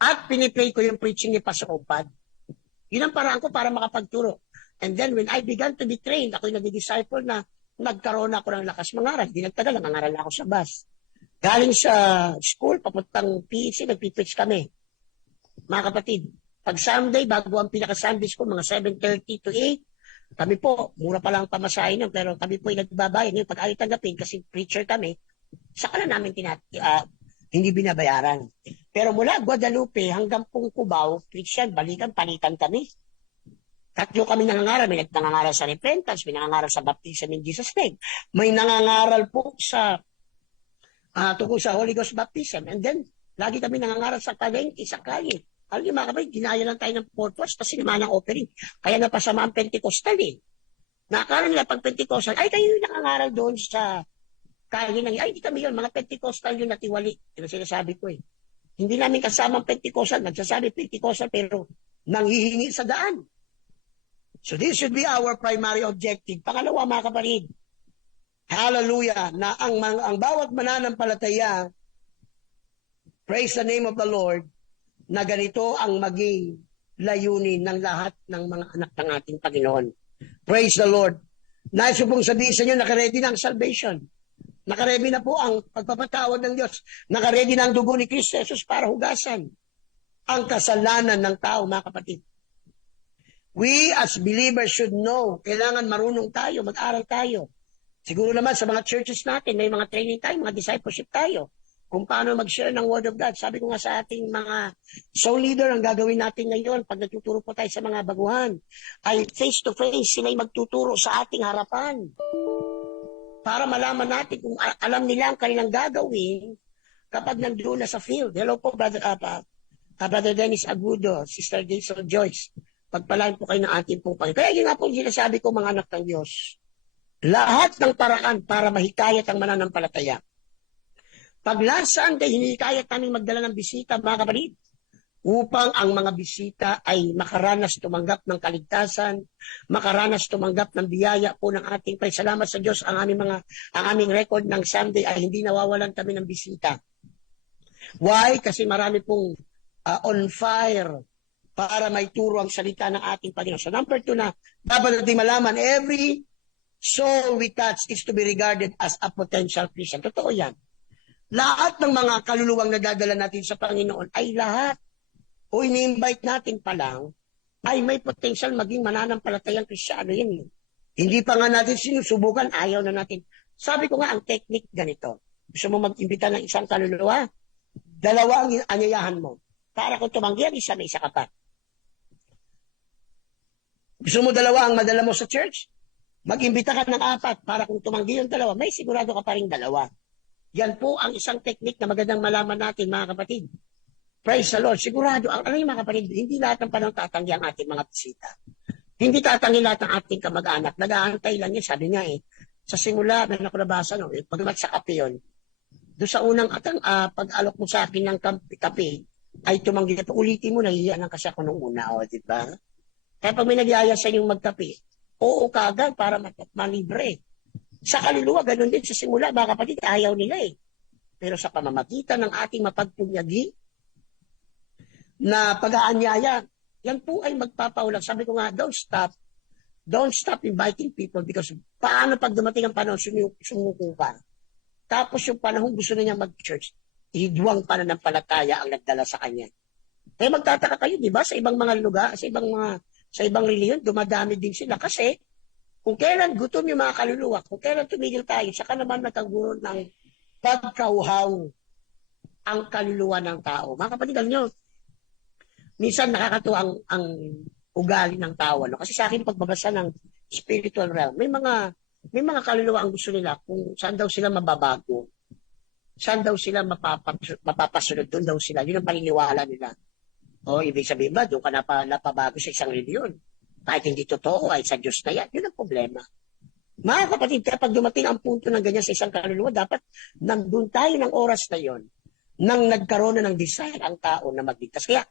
at piniplay ko yung preaching ni Pastor Opad. Yun ang paraan ko para makapagturo. And then when I began to be trained, ako'y nag-disciple na nagkaroon ako ng lakas mangaral. Di nagtagal, nangaral ako sa bus. Galing sa school, papuntang PEC, nagpipreach kami. Mga kapatid, pag Sunday, bago ang pinaka-Sunday school, mga 7:30 to 8, kami po, mura pa lang pamasahin yun, pero kami po ay nagbabayad. Yung pag ayaw tanggapin, kasi preacher kami, saka na namin hindi binabayaran. Pero mula Guadalupe hanggang Cubao, Christian, balikan, palitan kami. Tatlo kami nangangaral. May nangangaral sa repentance, may nangangaral sa baptism in Jesus' name. May nangangaral po sa tungkol sa Holy Ghost baptism. And then, lagi kami nangangaral sa palengke, sa kalye. Alam niyo mga kapatid, ginaya lang tayo ng purpose kasi naman ang offering. Kaya napasama ang Pentecostal eh. Nakakala nila pag Pentecostal, ay kayo yung nangangaral doon sa kalye ng, ay hindi kami yun, mga Pentecostal yun natiwali. Ito sinasabi ko eh. Hindi namin kasama ang Pentecostal, nagsasabi Pentecostal pero nanghihingi sa daan. So this should be our primary objective. Pangalawa mga kapatid, hallelujah, na ang bawat mananampalataya, praise the name of the Lord, na ganito ang maging layunin ng lahat ng mga anak ng ating Panginoon. Praise the Lord. Nais ko pong sabihin sa inyo, nakaredy na ang salvation. Nakaredy na po ang pagpapatawad ng Diyos. Nakaredy na ang dugo ni Kristo Jesus para hugasan ang kasalanan ng tao, mga kapatid. We as believers should know, kailangan marunong tayo, mag-aral tayo. Siguro naman sa mga churches natin, may mga training tayo, mga discipleship tayo, kung paano mag-share ng Word of God. Sabi ko nga sa ating mga soul leader, ang gagawin natin ngayon, pag nagtuturo po tayo sa mga baguhan, ay face-to-face, sila'y magtuturo sa ating harapan. Para malaman natin kung alam nila ang kanilang gagawin kapag nandoon na sa field. Hello po, Brother Dennis Agudo, Sister Jason Joyce. Pagpalain po kayo ng ating pong Panginoon. Kaya yun nga po sinasabi ko mga anak ng Diyos. Lahat ng paraan para mahikayat ang mananampalataya. Pag lasaan kayo, hinikayat namin magdala ng bisita, mga kapatid, upang ang mga bisita ay makaranas tumanggap ng kaligtasan, makaranas tumanggap ng biyaya po ng ating praise. Salamat sa Diyos, ang aming record ng Sunday ay hindi nawawalan kami ng bisita. Why? Kasi marami pong on fire para may turo ang salita ng ating Panginoon. So number 2 na, dapat natin malaman, every soul we touch is to be regarded as a potential Christian. Totoo yan. Lahat ng mga kaluluwang nadadala natin sa Panginoon ay lahat o ini-invite natin pa lang ay may potential maging mananampalatayang Kristiyano yan. Hindi pa nga natin sinusubukan, ayaw na natin. Sabi ko nga, ang technique ganito. Gusto mo mag-imbita ng isang kaluluwa? 2 ang anyayahan mo. Para kung tumanggi ang isa, may isa ka pa. Gusto mo 2 ang madala mo sa church? Mag-imbita ka ng 4 para kung tumanggi yung 2, may sigurado ka pa rin 2. Yan po ang isang technique na magandang malaman natin, mga kapatid. Praise the Lord. Sigurado, ano yung mga kapatid, hindi lahat ng panahon tatanggi ang ating mga bisita. Hindi tatanggi lahat ng ating kamag-anak. Nag-aantay lang yun, sabi niya sa simula, meron ako nabasa, pagmat sa kape yun. Doon sa unang pag-alok mo sa akin ng kape, ay tumanggi na ito. Ulitin mo, nahihiyanan kasi ako nung una, diba? Kaya pag may nagyaya sa inyong magkape, oo kagad para malibre. Sa kaluluwa, ganun din sa simula, mga kapatid, ayaw nila Pero sa pamamagitan ng ating mapagpunyagi na pag-aanyaya, yan po ay magpapaulang. Sabi ko nga, don't stop inviting people because paano pag dumating ang panahon, sumuko ka. Tapos yung panahon gusto na niya mag-church, hidwang pananampalataya ang nagdala sa kanya. Kaya magtataka kayo, di ba? Sa ibang mga lugar, sa ibang reliyon, dumadami din sila kasi kung kailan gutom yung mga kaluluwa, kung kailan tumigil tayo, saka naman nagkaguro ng pagkauhaw ang kaluluwa ng tao. Mga kapatid, alam nyo, minsan nakakatuwa ang ugali ng tao, no? Kasi sa akin pagbabasa ng spiritual realm, may mga kaluluwa ang gusto nila kung saan daw sila mababago, saan daw sila mapapasunod, doon daw sila, yun ang paniniwala nila. O ibig sabihin ba, doon ka napabago sa isang reliyon, kahit hindi totoo, ay sa Diyos na yan, yun ang problema. Mga kapatid, kapag dumating ang punto ng ganyan sa isang kaluluwa, dapat nandun tayo ng oras na yon nang nagkaroon na ng desire ang tao na magligtas. Kaya,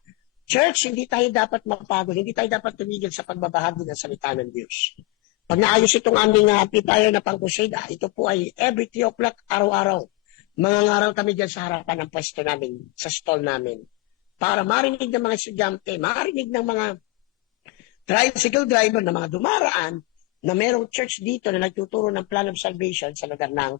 church, hindi tayo dapat mapagod, hindi tayo dapat tumigil sa pagbabahagi ng salita ng Diyos. Pag naayos itong aming amplifier na pang-crusade, ito po ay every 3 o'clock araw-araw. Mangangaral kami dyan sa harapan ng pwesto namin, sa stall namin, para marinig ng mga estudyante, marinig ng mga tricycle driver, na mga dumaraan, na merong church dito na nagtuturo ng plan of salvation sa lugar ng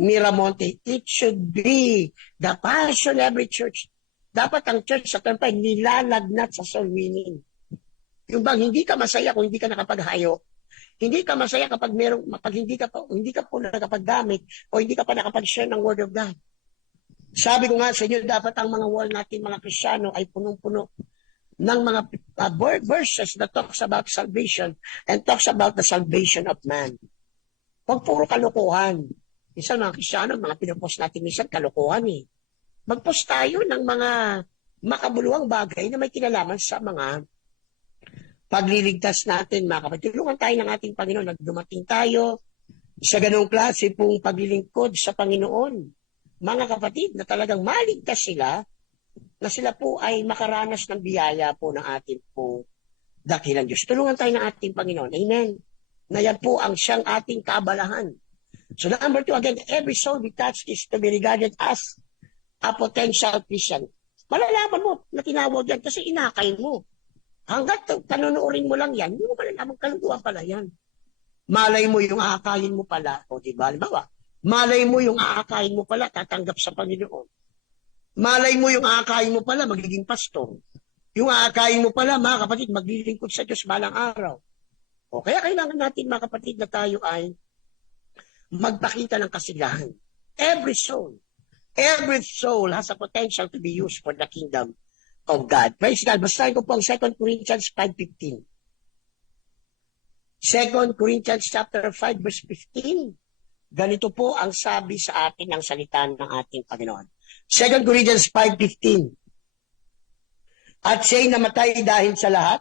Miramonte. It should be the passion of every church. Dapat ang church sa tampay nilalagnat sa soul winning. Yung bang hindi ka masaya kung hindi ka nakapaghayo. Hindi ka masaya kapag hindi ka po nakapaggamit o hindi ka pa nakapag-share ng Word of God. Sabi ko nga sa inyo, dapat ang mga wall natin, mga Kristiyano, ay punong-puno ng mga verses that talks about salvation and talks about the salvation of man. Huwag puro kalokohan. Minsan mga Kristiyano, mga pinupost natin minsan kalokohan eh. Mag-post tayo ng mga makabuluhang bagay na may kinalaman sa mga pagliligtas natin, mga kapatid. Tulungan tayo ng ating Panginoon na dumating tayo sa ganong klase pong paglilingkod sa Panginoon. Mga kapatid, na talagang maligtas sila, na sila po ay makaranas ng biyaya po ng ating po dakilang Diyos. Tulungan tayo ng ating Panginoon. Amen. Na yan po ang siyang ating kaabalahan. So number 2, again, every soul we touch is to be regarded as a potential Christian. Malalaman mo na tinawag yan kasi inakay mo. Hanggat panunuorin mo lang yan, hindi mo malalaman kaluluwa pala yan. Malay mo yung aakayin mo pala, o diba? Halimbawa, malay mo yung aakayin mo pala, tatanggap sa Panginoon. Malay mo yung aakayin mo pala, magiging pastor. Yung aakayin mo pala, mga kapatid, maglilingkod sa Diyos balang araw. O kaya kailangan natin, mga kapatid, na tayo ay magpakita ng kasigahan. Every soul has a potential to be used for the kingdom of God. Praise God. Basahin ko po ang 2 Corinthians 5:15. 2 Corinthians chapter 5 verse 15. Ganito po ang sabi sa atin ng salita ng ating Panginoon. 2 Corinthians 5:15. At siya'y namatay dahil sa lahat,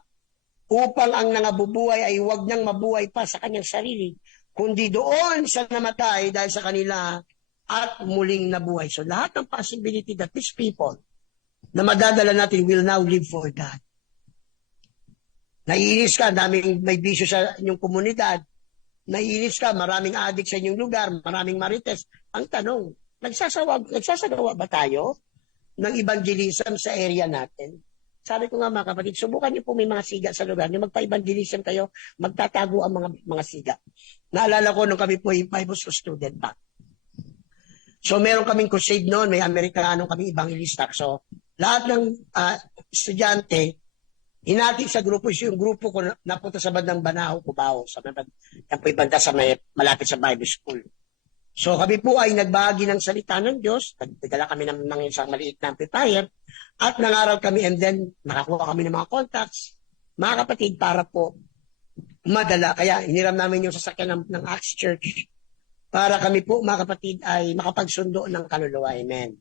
upang ang nangabubuhay ay huwag nang mabuhay pa sa kanyang sarili, kundi doon sa namatay dahil sa kanila at muling nabuhay. So lahat ng possibility that these people na madadala natin will now live for God. Naiinis ka, daming may bisyo sa inyong komunidad. Naiinis ka, maraming addict sa inyong lugar, maraming marites. Ang tanong, nagsasagawa ba tayo ng evangelism sa area natin? Sabi ko nga mga kapatid, subukan niyo po may mga siga sa lugar niyo, magpa-evangelism kayo, magtatago ang mga siga. Naalala ko nung kami po yung Bible school student pa. So meron kaming crusade noon, may Amerikanong kami evangelista. So lahat ng estudyante, hinati sa grupo, yung grupo ko napunta sa bandang Banahaw, Cubao, yan po ibanda sa malapit sa Bible school. So kami po ay nagbahagi ng salita ng Diyos, nagdala kami ng isang maliit na amplifier, at nangaral kami and then nakakuha kami ng mga contacts, mga kapatid, para po madala. Kaya hiniram namin yung sasakyan ng Acts Church para kami po, mga kapatid, ay makapagsundo ng kaluluwa. Amen.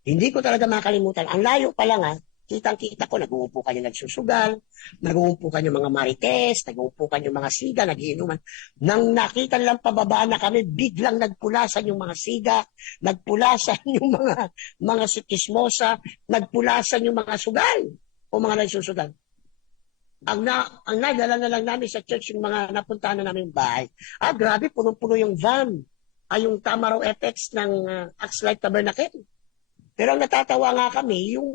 Hindi ko talaga makalimutan. Ang layo pa lang kitang-kita ko, nag-uupo kayo nagsusugal, nag-uupo kayo mga marites, nag-uupo kayo mga siga, nagiinuman. Nang nakita lang pababa na kami, biglang nagpulasan yung mga siga, nagpulasan yung mga sikismosa, nagpulasan yung mga sugal o mga nagsusugal. Ang nadala na lang namin sa church yung mga napuntahan na namin bahay. Grabe, punong-puno yung van. Yung Tamaraw FX ng Axlight Tabernacle. Pero ang natatawa nga kami, yung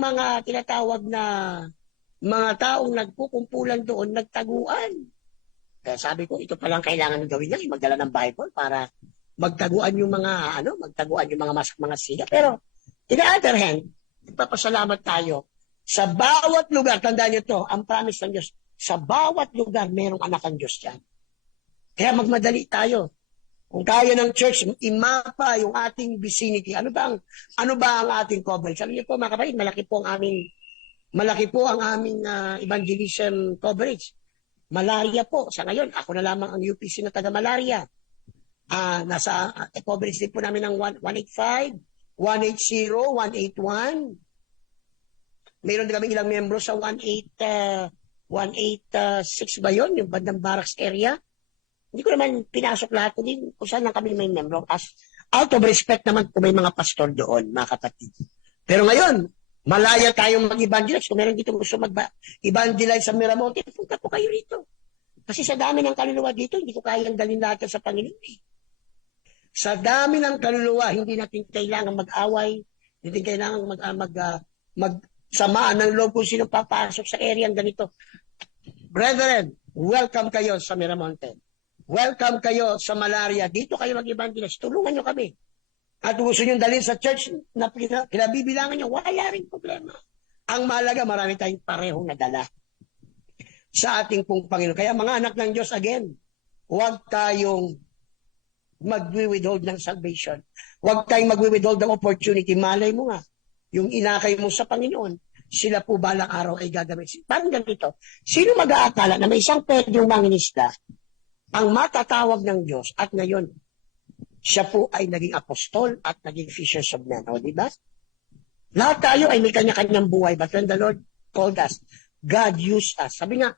mga tinatawag na mga taong nagkukumpulan doon, nagtaguan. Kaya sabi ko, ito palang kailangan gawin niya, magdala ng Bible para magtaguan yung mga mga siga. Pero, in the other hand, ipapasalamat tayo. Sa bawat lugar, tandaan niyo to, ang promise ng Diyos, sa bawat lugar, merong anak ang Diyos dyan. Kaya magmadali tayo. Kung kaya ng church, imapa yung ating vicinity. Ano ba ang ating coverage? Sabi niyo po mga kapatid, malaki po ang aming evangelism coverage. Malaria po. Sa ngayon, ako na lamang ang UPC na taga-malaria. Nasa coverage din po namin ng 185, 180, 181. Mayroon din kami ilang membro sa 186 ba yun? Yung bandang barracks area. Hindi ko naman pinasok lahat din kung saan lang kami may membro. As out of respect naman kung may mga pastor doon, mga kapatid. Pero ngayon, malaya tayong mag-evangelize. Kung meron dito gusto mag-evangelize sa Miramonte, punta po kayo rito. Kasi sa dami ng kaluluwa dito, hindi ko kayang dalhin natin sa Panginoon. Sa dami ng kaluluwa, hindi natin kailangan mag-away, hindi kailangan magsamaan ng loob kung sino papasok sa area ganito. Brethren, welcome kayo sa Miramonte. Welcome kayo sa malaria. Dito kayo mag-evangelize. Tulungan nyo kami. At gusto nyo dalhin sa church na kinabibilangan nyo, wala rin problema. Ang mahalaga, marami tayong parehong nadala sa ating pong Panginoon. Kaya mga anak ng Diyos, again, huwag tayong mag-withhold ng salvation. Huwag tayong mag-withhold ng opportunity. Malay mo nga, yung inakay mo sa Panginoon, sila po balang araw ay gagamit. Parang ganito, sino mag-aakala na may isang pwedeng mangingisda ang matatawag ng Diyos at ngayon, siya po ay naging apostol at naging fishers of men. O, diba? Lahat tayo ay may kanya-kanyang buhay. But when the Lord called us, God used us. Sabi nga,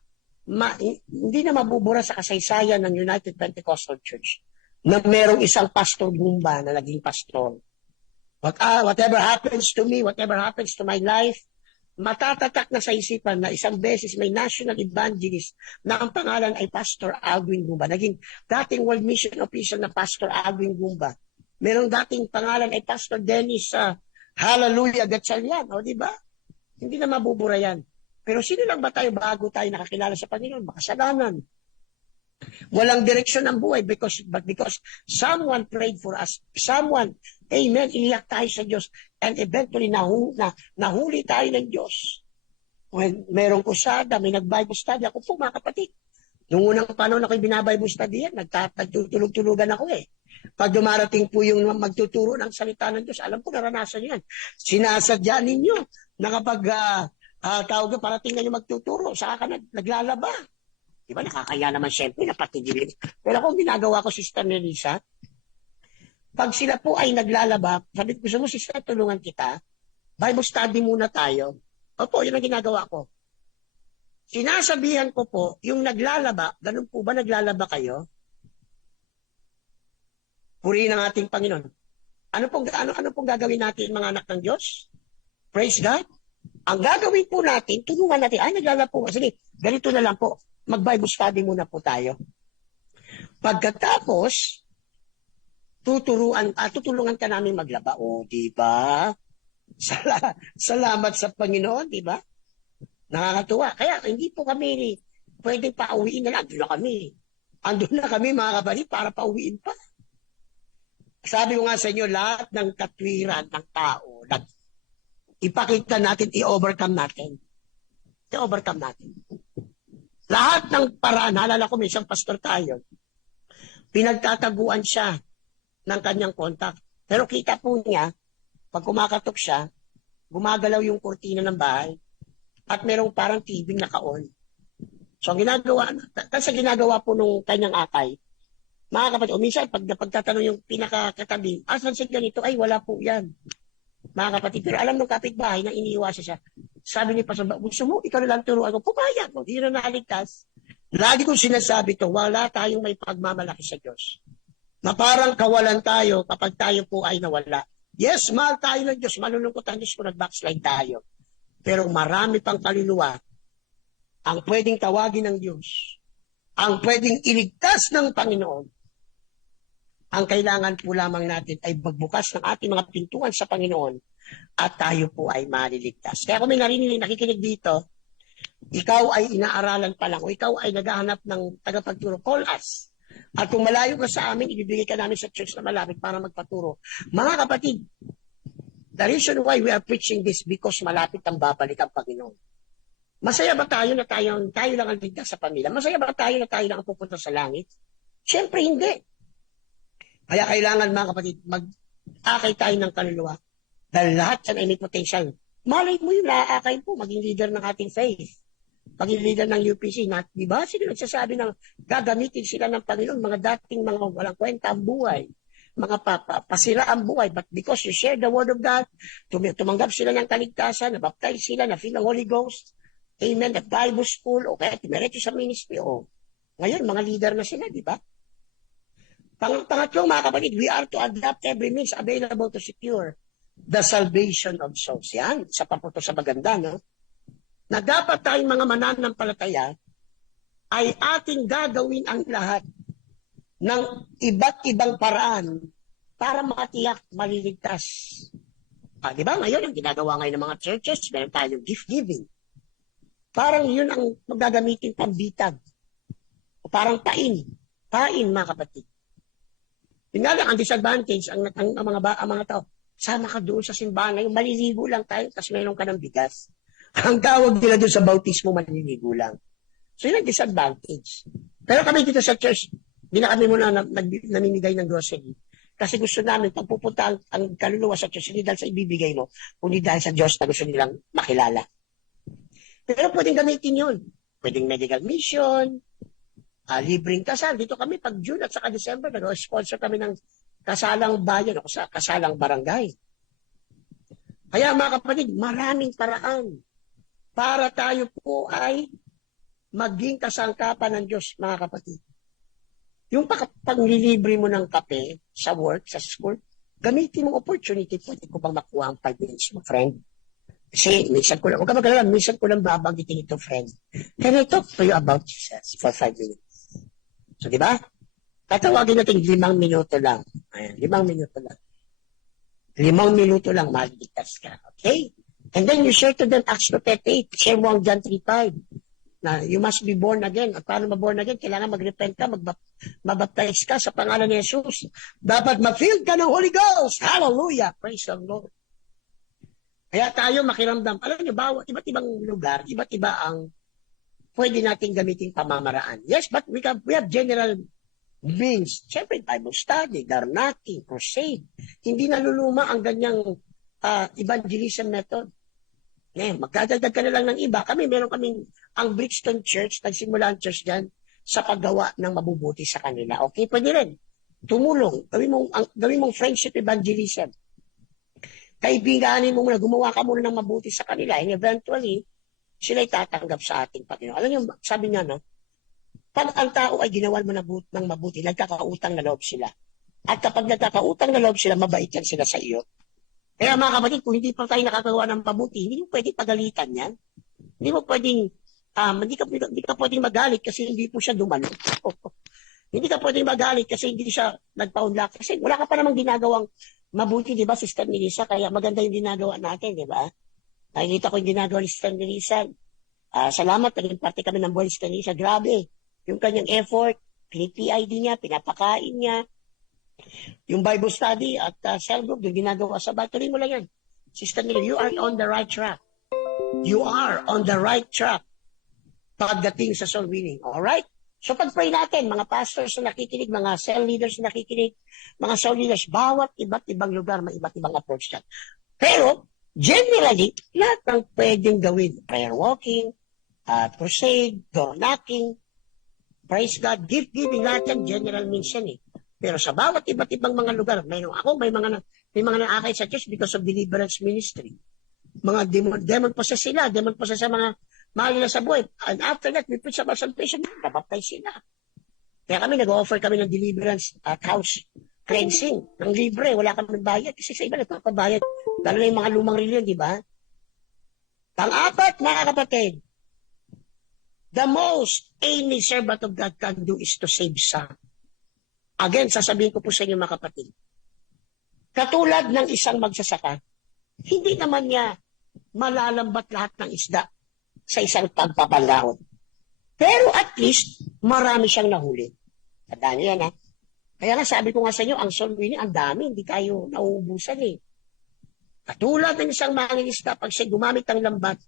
hindi na mabubura sa kasaysayan ng United Pentecostal Church na merong isang pastor gumba na naging pastor. Whatever happens to me, whatever happens to my life, matatatak na sa isipan na isang beses may national evangelist na ang pangalan ay Pastor Alvin Gumba. Naging dating World Mission Official na Pastor Alvin Gumba. Merong dating pangalan ay Pastor Dennis Hallelujah Gatchalian. O, di ba? Hindi na mabubura yan. Pero sino lang ba tayo bago tayo nakakilala sa Panginoon? Makasalanan. Walang direksyon ng buhay because someone prayed for us. Someone, amen, iniyak tayo sa Diyos. And eventually, nahuli tayo ng Diyos. When merong kusada, may nag-Bible study. Ako po, mga kapatid. Noong unang panahon ako'y binabible study yan, nagtutulog-tulugan ako eh. Pag dumarating po yung magtuturo ng salita ng Diyos, alam ko, naranasan yan. Sinasadya ninyo na kapag tawag parating na yung magtuturo, saka ka naglalaba. Diba, nakakaya naman siyempre, napatigilin. Pero kung ginagawa ko, Sister Melissa, pag sila po ay naglalaba, sabi ko, gusto mo, Sister, tulungan kita, Bible study muna tayo. Opo, yun ang ginagawa ko. Sinasabihan ko po, yung naglalaba, ganun po ba naglalaba kayo? Purihin ang ating Panginoon. Ano pong gagawin natin mga anak ng Diyos? Praise God. Ang gagawin po natin, tulungan natin, ay naglalaba po. Sige, ganito na lang po. Mag-Bible study muna po tayo. Pagkatapos, tutulungan ka namin maglaba. O, di ba? Salamat sa Panginoon, di ba? Nakakatuwa. Kaya hindi po kami pwedeng pauwiin na lang. Andun na kami mga kapatid para pauwiin pa. Sabi ko nga sa inyo, lahat ng katwiran ng tao, ipakita natin, i-overcome natin. I-overcome natin. Lahat ng paraan, halala ko may isang pastor tayo, pinagtataguan siya ng kanyang contact. Pero kita po niya, pag kumakatok siya, gumagalaw yung kurtina ng bahay at merong parang TV naka-on. So, ang ginagawa po nung kanyang akay, mga kapatid, minsan, pag napagtatanong yung pinakakatabi, asan siya ganito? Ay, wala po yan. Mga kapatid, pero alam ng kapitbahay na iniiwasan siya. Sabi ni Pastor, gusto mo, ikaw na lang turuan ko, pumayag mo, hindi na naaligtas. Lagi kong sinasabi to, wala tayong may pagmamalaki sa Diyos. Na parang kawalan tayo kapag tayo po ay nawala. Yes, mahal tayo ng Diyos, malulungkot ang Diyos kung nag-backslide tayo. Pero marami pang kaluluwa ang pwedeng tawagin ng Diyos, ang pwedeng iligtas ng Panginoon. Ang kailangan po lamang natin ay magbukas ng ating mga pintuan sa Panginoon at tayo po ay maliligtas. Kaya kung may nakikinig dito, ikaw ay inaaralan pa lang o ikaw ay naghahanap ng tagapagturo, call us. At kung malayo ka sa amin, ibibigay ka namin sa church na malapit para magpaturo. Mga kapatid, the reason why we are preaching this because malapit ang babalik ang Panginoon. Masaya ba tayo na tayo lang ang ligtas sa pamilya? Masaya ba tayo na tayo lang ang pupunta sa langit? Siyempre hindi. Kaya kailangan mga kapatid, mag-akay tayo ng kaluluwa. Dahil lahat yan ay may potential. Malay mo yung naaakay po, maging leader ng ating faith. Maging leader ng UPC. Di ba? Sila nagsasabi na gagamitin sila ng Panginoon, mga dating mga walang kwenta ang buhay. Mga pasira ang buhay. But because you share the word of God, tumanggap sila ng kaligtasan, nabaptize sila, na-fill ng Holy Ghost. Amen. At Bible school, o kaya timiretso sa ministry. O, ngayon, mga leader na sila, di ba? Pangatlo, mga kapatid, we are to adapt every means available to secure the salvation of souls. Yan, sa paputo sa maganda, no? Na dapat tayong mga mananampalataya ay ating gagawin ang lahat ng iba't ibang paraan para matiyak maliligtas. Di ba? Ngayon, ang ginagawa ngayon ng mga churches, meron tayong gift giving. Parang yun ang magagamitin pambitag. O parang pain, mga kapatid. Yun nga lang, ang disadvantage, ang mga tao, sama ka doon sa simbahan ngayon, maliligo lang tayo, tapos meron ka ng bigas. Ang tawag nila doon sa bautismo, maliligo lang. So yun ang disadvantage. Pero kami dito sa church, hindi na kami muna namimigay ng grocery. Kasi gusto namin, pag pupunta ang kaluluwa sa church, hindi dahil sa ibibigay mo, kundi dahil sa Diyos na gusto nilang makilala. Pero pwedeng gamitin yun. Pwedeng medical mission, libreng kasal. Dito kami, pag June at saka December, nag-sponsor kami ng kasalang bayan o kasalang barangay. Kaya mga kapatid, maraming paraan para tayo po ay maging kasangkapan ng Diyos, mga kapatid. Yung paglilibre mo ng kape sa work, sa school, gamitin mong opportunity. Pwede ko bang makuha ang 5 minutes mo, friend? Kasi minsan ko lang, huwag ka magkalala, minsan ko lang babanggitin ito, friend. Can I talk to you about Jesus for 5 minutes? So, di ba? Tatawagin natin 5 minuto lang. Ayan, 5 minuto lang. 5 minuto lang, maliligtas ka. Okay? And then you share to them Acts 2:38. Share mo ang John 3:5. Na you must be born again. At paano ma-born again? Kailangan mag-repent ka, mabaptize ka sa pangalan ni Jesus. Dapat ma-filled ka ng Holy Ghost. Hallelujah! Praise the Lord. Kaya tayo makiramdam. Alam niyo, iba't ibang lugar, iba't iba ang pwede natin gamitin pamamaraan. Yes, but we have general means. Siyempre, Bible study, garnacking, crusade. Hindi naluluma ang ganyang evangelism method. Magdadagdag ka na lang ng iba. Meron kaming ang Brixton Church, nagsimula ang church dyan sa paggawa ng mabubuti sa kanila. Okay, pwede rin. Tumulong. Gawin mong friendship evangelism. Kaibiganin mo muna, gumawa ka muna ng mabuti sa kanila. And eventually, sila'y tatanggap sa ating Panginoon. Alam niyo, sabi niya, no? Pag ang tao ay ginawan mo ng mabuti, nagkakautang na loob sila. At kapag nagkakautang na loob sila, mabait yan sila sa iyo. Kaya mga kapatid, kung hindi pa tayo nakagawa ng mabuti, hindi mo pwedeng pagalitan yan. Hindi mo pwedeng, hindi ka pwedeng magalit kasi hindi po siya dumalo. Hindi ka pwedeng magalit kasi hindi siya nagpaunlak. Kasi wala ka pa namang ginagawang mabuti, di ba, Sister Melissa? Kaya maganda yung ginagawa natin, di ba? Nakikita ko yung ginagawa ni Sister Melissa. Salamat, naging parte kami ng buhay ni Sister Melissa. Grabe. Yung kanyang effort, PID niya, pinapakain niya. Yung Bible study at cell group, yung ginagawa sa bahay, tuloy mo lang yan. Sister Melissa, you are on the right track. You are on the right track pagdating sa soul winning. Alright? So pag-pray natin, mga pastors na nakikinig, mga cell leaders na nakikinig, mga soul leaders, bawat iba't ibang lugar, may iba't ibang approach dyan. Pero, generally, lahat ng pwedeng gawin, prayer walking, crusade, door knocking, praise God, gift giving, lahat yan, general means yan eh. Pero sa bawat iba't ibang mga lugar, may mga naakay sa church because of deliverance ministry. Mga demon possess sila, demon possess sa mga mahal nila sa buhay. And after that, we preach about salvation, nabaptize sila. Kaya nag-offer kami ng deliverance at house cleansing, ng libre, wala kami bayad. Kasi sa iba nagpapabayad, lalo na yung mga lumang reliyon, di ba? Pang-apat, mga kapatid, the most any servant of God can do is to save some. Again, sasabihin ko po sa inyo, mga kapatid, katulad ng isang magsasaka, hindi naman niya malalambat lahat ng isda sa isang pagpapalahon. Pero at least, marami siyang nahuli. Tandaan niyo yan, ha? Kaya nga sabi ko nga sa inyo, ang soul winning, ang dami, hindi tayo nauubusan eh. Katulad ng isang mangingisda, pag siya gumamit ng lambat,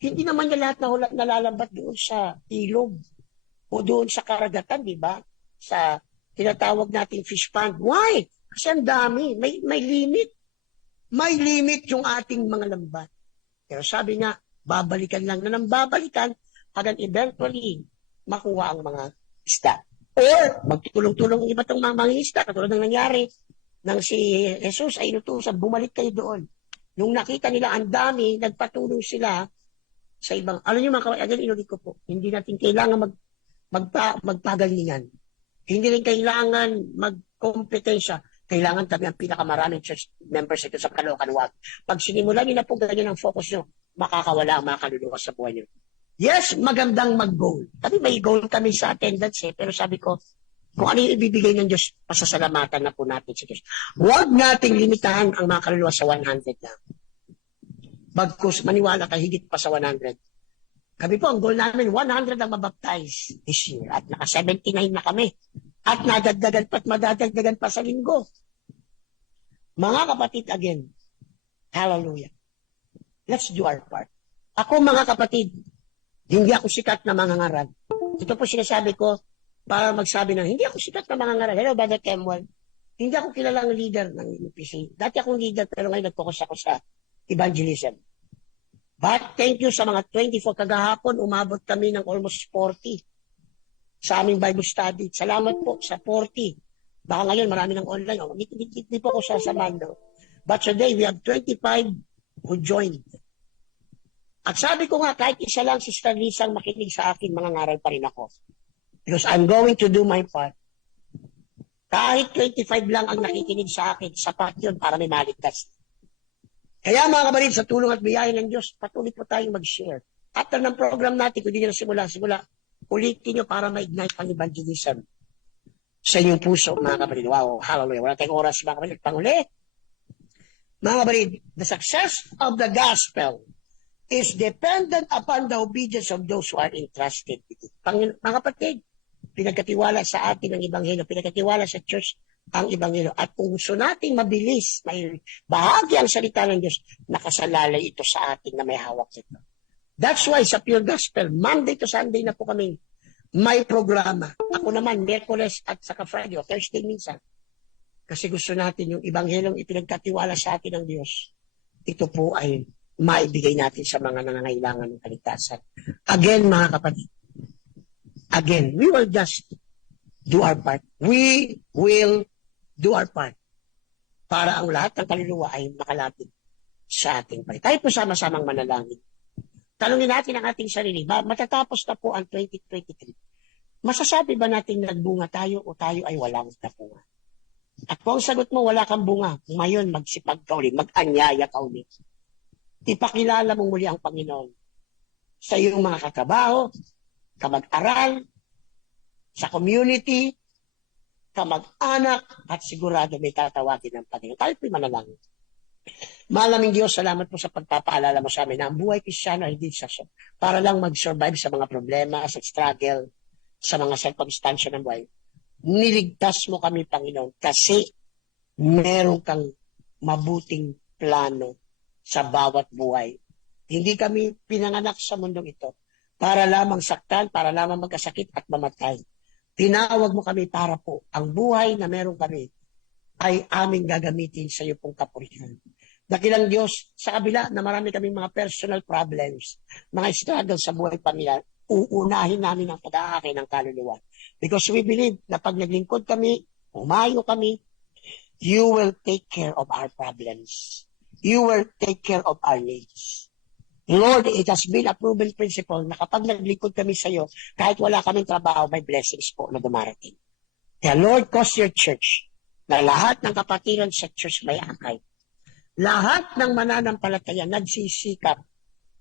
hindi naman niya lahat nalalambat doon sa ilog o doon sa karagatan, di ba? Sa tinatawag nating fish pond. Why? Kasi ang dami. May limit. May limit yung ating mga lambat. Pero sabi nga, babalikan lang na ng babalikan hanggang eventually makuha ang mga isda. Or magtulong-tulong yung iba itong mga isda, katulad ng nangyari nang si Jesus ay inutusan, bumalik kayo doon. Nung nakita nila ang dami, nagpatulong sila sa ibang, alam niyo mga kaway, again, inulit ko po, hindi natin kailangan magpagalingan. Hindi rin kailangan magkompetensya. Kailangan kami ang pinakamaraming church members ito sa Caloocan. Wag. Pag sinimulan niyo na po ganyan ang focus niyo, makakawala ang mga kaluluwa sa buhay niyo. Yes, magandang mag-goal. Kami may goal kami sa attendance pero sabi ko, kung ano yung ibibigay ng Diyos, pasasalamatan na po natin sa Diyos. Huwag nating limitahan ang mga kaluluwa sa 100 lang. Bagkus, maniwala ka, higit pa sa 100. Kami po, ang goal namin, 100 ang mabaptize this year. At naka-79 na kami. At nadagdagan pa at madadagdagan pa sa linggo. Mga kapatid, again, hallelujah. Let's do our part. Ako, mga kapatid, hindi ako sikat na mangangaral. Ito po sinasabi ko para magsabi na, hindi ako sikat na mangangaral. Hello, Brother Kemuel. Hindi ako kilalang leader ng UPC. Dati akong leader, pero ngayon nag-focus ako sa evangelism. But thank you sa mga 24 kagahapon, umabot kami ng almost 40 sa aming Bible study. Salamat po sa 40. Baka ngayon marami ng online. Hindi po ako sasamahan daw. But today we have 25 who joined. At sabi ko nga, kahit isa lang si Sister Lisang makinig sa akin, mga ngaral pa rin ako. Because I'm going to do my part. Kahit 25 lang ang nakikinig sa akin, sapat yun para may maligtas. Kaya mga kapatid, sa tulong at biyaya ng Diyos, patuloy po tayong mag-share. After ng program natin, kung di nyo simula, ulitin nyo para ma-ignite ang evangelism sa inyong puso, mga kapatid. Wow, hallelujah. Wala tayong oras, mga kapatid. Panguli, mga kapatid, the success of the gospel is dependent upon the obedience of those who are entrusted with it. Mga kapatid, pinagkatiwala sa atin ang Ebanghelyo, pinagkatiwala sa church ang Ebanghelyo. At kung gusto natin mabilis, may bahagi ang salita ng Diyos, nakasalalay ito sa atin na may hawak ito. That's why sa Pure Gospel, Monday to Sunday na po kami may programa. Ako naman, Miyerkules at saka Friday o Thursday minsan. Kasi gusto natin yung Ebanghelyong ipinagkatiwala sa atin ng Diyos. Ito po ay maibigay natin sa mga nangangailangan ng kaligtasan. Again, mga kapatid, again, we will just do our part. We will do our part para ang lahat ng kaluluwa ay makalapit sa ating palit. Tayo po sama-samang manalangin. Tanungin natin ang ating sarili, matatapos na po ang 2023. Masasabi ba natin nagbunga tayo o tayo ay walang napunga? At kung sagot mo wala kang bunga, ngayon magsipag ka ulit, mag-anyaya ka ulit. Ipakilala mo muli ang Panginoon sa iyong mga katrabaho, kamag-aral, sa community, kamag-anak, at sigurado may tatawagin ng Panginoon. Tayo po'y manalangin. Malaming Diyos, salamat po sa pagpapaalala mo sa amin na ang buhay Kristyano ay hindi sasya para lang mag-survive sa mga problema, sa struggle, sa mga circumstansya ng buhay. Niligtas mo kami, Panginoon, kasi meron kang mabuting plano sa bawat buhay. Hindi kami pinanganak sa mundong ito para lamang saktan, para lamang magkasakit at mamatay. Tinawag mo kami para po ang buhay na meron kami ay aming gagamitin sa iyo pong kapurihan. Dakilang Diyos, sa kabila na marami kaming mga personal problems, mga struggles sa buhay pamilya, uunahin namin ang pag-aakay ng kaluluwa. Because we believe na pag naglingkod kami, umayo kami, you will take care of our problems. You will take care of our needs. Lord, it has been a proven principle na kapag naglingkod kami sa iyo, kahit wala kaming trabaho, may blessings po na dumarating. Kaya Lord, cause your church na lahat ng kapatiran sa church may akay. Lahat ng mananampalataya nagsisikap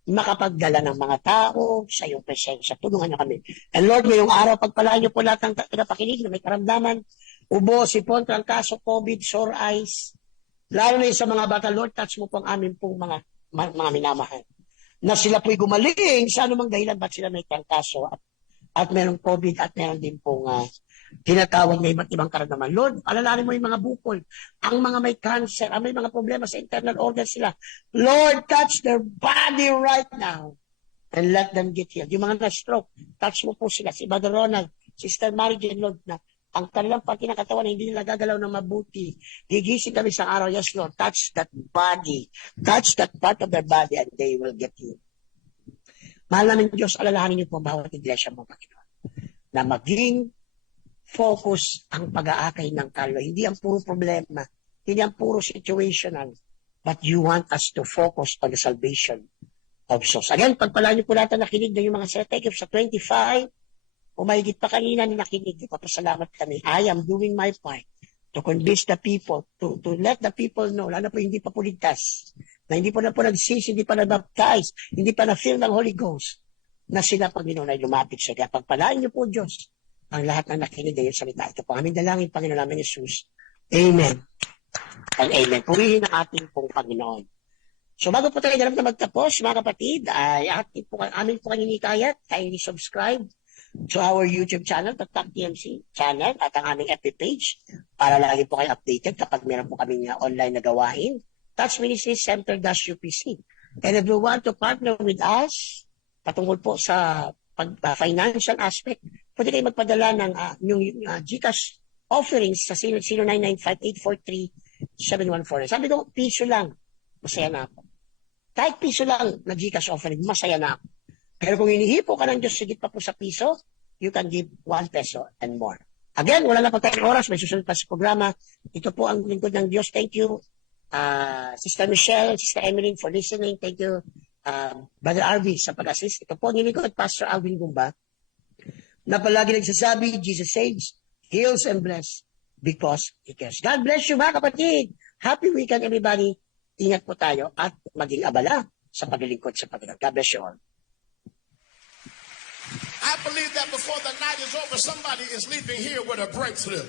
makapagdala ng mga tao sa iyong presensya. Tulungan niyo kami. And Lord, ngayong araw, pagpalaan niyo po lahat ng pinapakinig na may karamdaman, ubo, sipon, trangkaso, COVID, sore eyes, lalo na sa mga bata, Lord, touch mo po ang amin pong mga minamahal. Na sila po'y gumaling sa anumang dahilan ba't sila may trangkaso at merong COVID at meron din pong tinatawag na iba't ibang karamdaman. Lord, alalahanin mo yung mga bukol, ang mga may cancer, ang may mga problema sa internal organs sila. Lord, touch their body right now and let them get healed. Yung mga na-stroke, touch mo po sila. Si Brother Ronald, Sister Mary Jane, Lord, na ang kanilang parte ng katawan na hindi nila gagalaw ng mabuti. Gigising kami sa araw, yes Lord, touch that body, touch that part of their body and they will get you. Mahal namin Diyos, alalahanin niyo po bawat iglesia mo, Panginoon, na maging focus ang pag-aakay ng kaluluwa. Hindi ang puro problema, hindi ang puro situational, but you want us to focus on the salvation of souls. Again, pagpalaan niyo po lahat na nakinig na yung mga sa sa 25, o mahigit pa kanina na nakinig, papasalamat kami. I am doing my part to convince the people, to let the people know, lalo po hindi pa po ligtas, na hindi po na po nagsisi, hindi pa na-baptize, hindi pa na-fill ng Holy Ghost, na sila, Panginoon, ay lumapit sa Kaya pagpalaan niyo po, Diyos, ang lahat ng nakinig na yung salita. Ito po, aming dalangin, Panginoon namin Jesus. Amen. And amen. Purihin ang ating pong Panginoon. So bago po tayo na magtapos, mga kapatid, ay amin po kaninikayat, kindly subscribe to our YouTube channel, the Top TMC channel, at ang aming FB page, para lagi po kayo updated kapag meron po kaming online na gawain. Touch Ministries Center-UPC. And if you want to partner with us, patungkol po sa financial aspect, pwede kayo magpadala ng yung GCash offerings sa 0995-843-7149. Sabi ko, piso lang, masaya na ako. Kahit piso lang na GCash offering, masaya na ako. Pero kung hinihipo ka ng Diyos, sigit pa po sa piso, you can give 1 peso and more. Again, wala na po tayong oras, may susunod pa sa programa. Ito po ang lingkod ng Diyos. Thank you, Sister Michelle, Sister Emeline for listening. Thank you, Brother Arvi sa pag-assist. Ito po ang lingkod, Pastor Alvin Gumba, na palagi nagsasabi, Jesus saves, heals, and bless because He cares. God bless you, mga kapatid. Happy weekend, everybody. Ingat po tayo at maging abala sa paglilingkod sa Panginoon. God bless you all. I believe that before the night is over, somebody is leaving here with a breakthrough.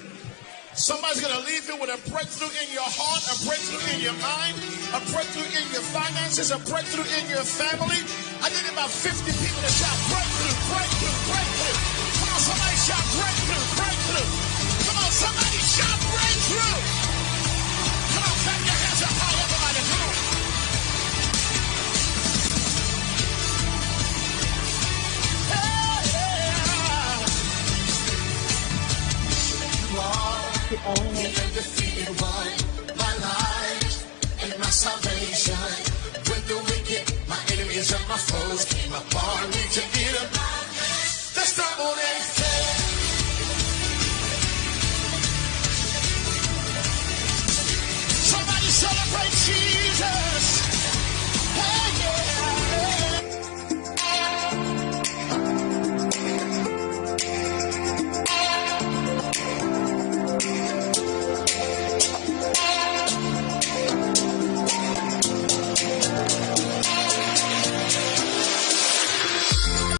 Somebody's going to leave here with a breakthrough in your heart, a breakthrough in your mind, a breakthrough in your finances, a breakthrough in your family. I need about 50 people to shout breakthrough, breakthrough, breakthrough. Come on, somebody shout breakthrough, breakthrough. Come on, somebody shout breakthrough. Come on, clap your hands up high, everybody. Come on. Undefeated one, my life and my salvation. When the wicked, my enemies and my foes came upon me to eat them, they stumbled and fell.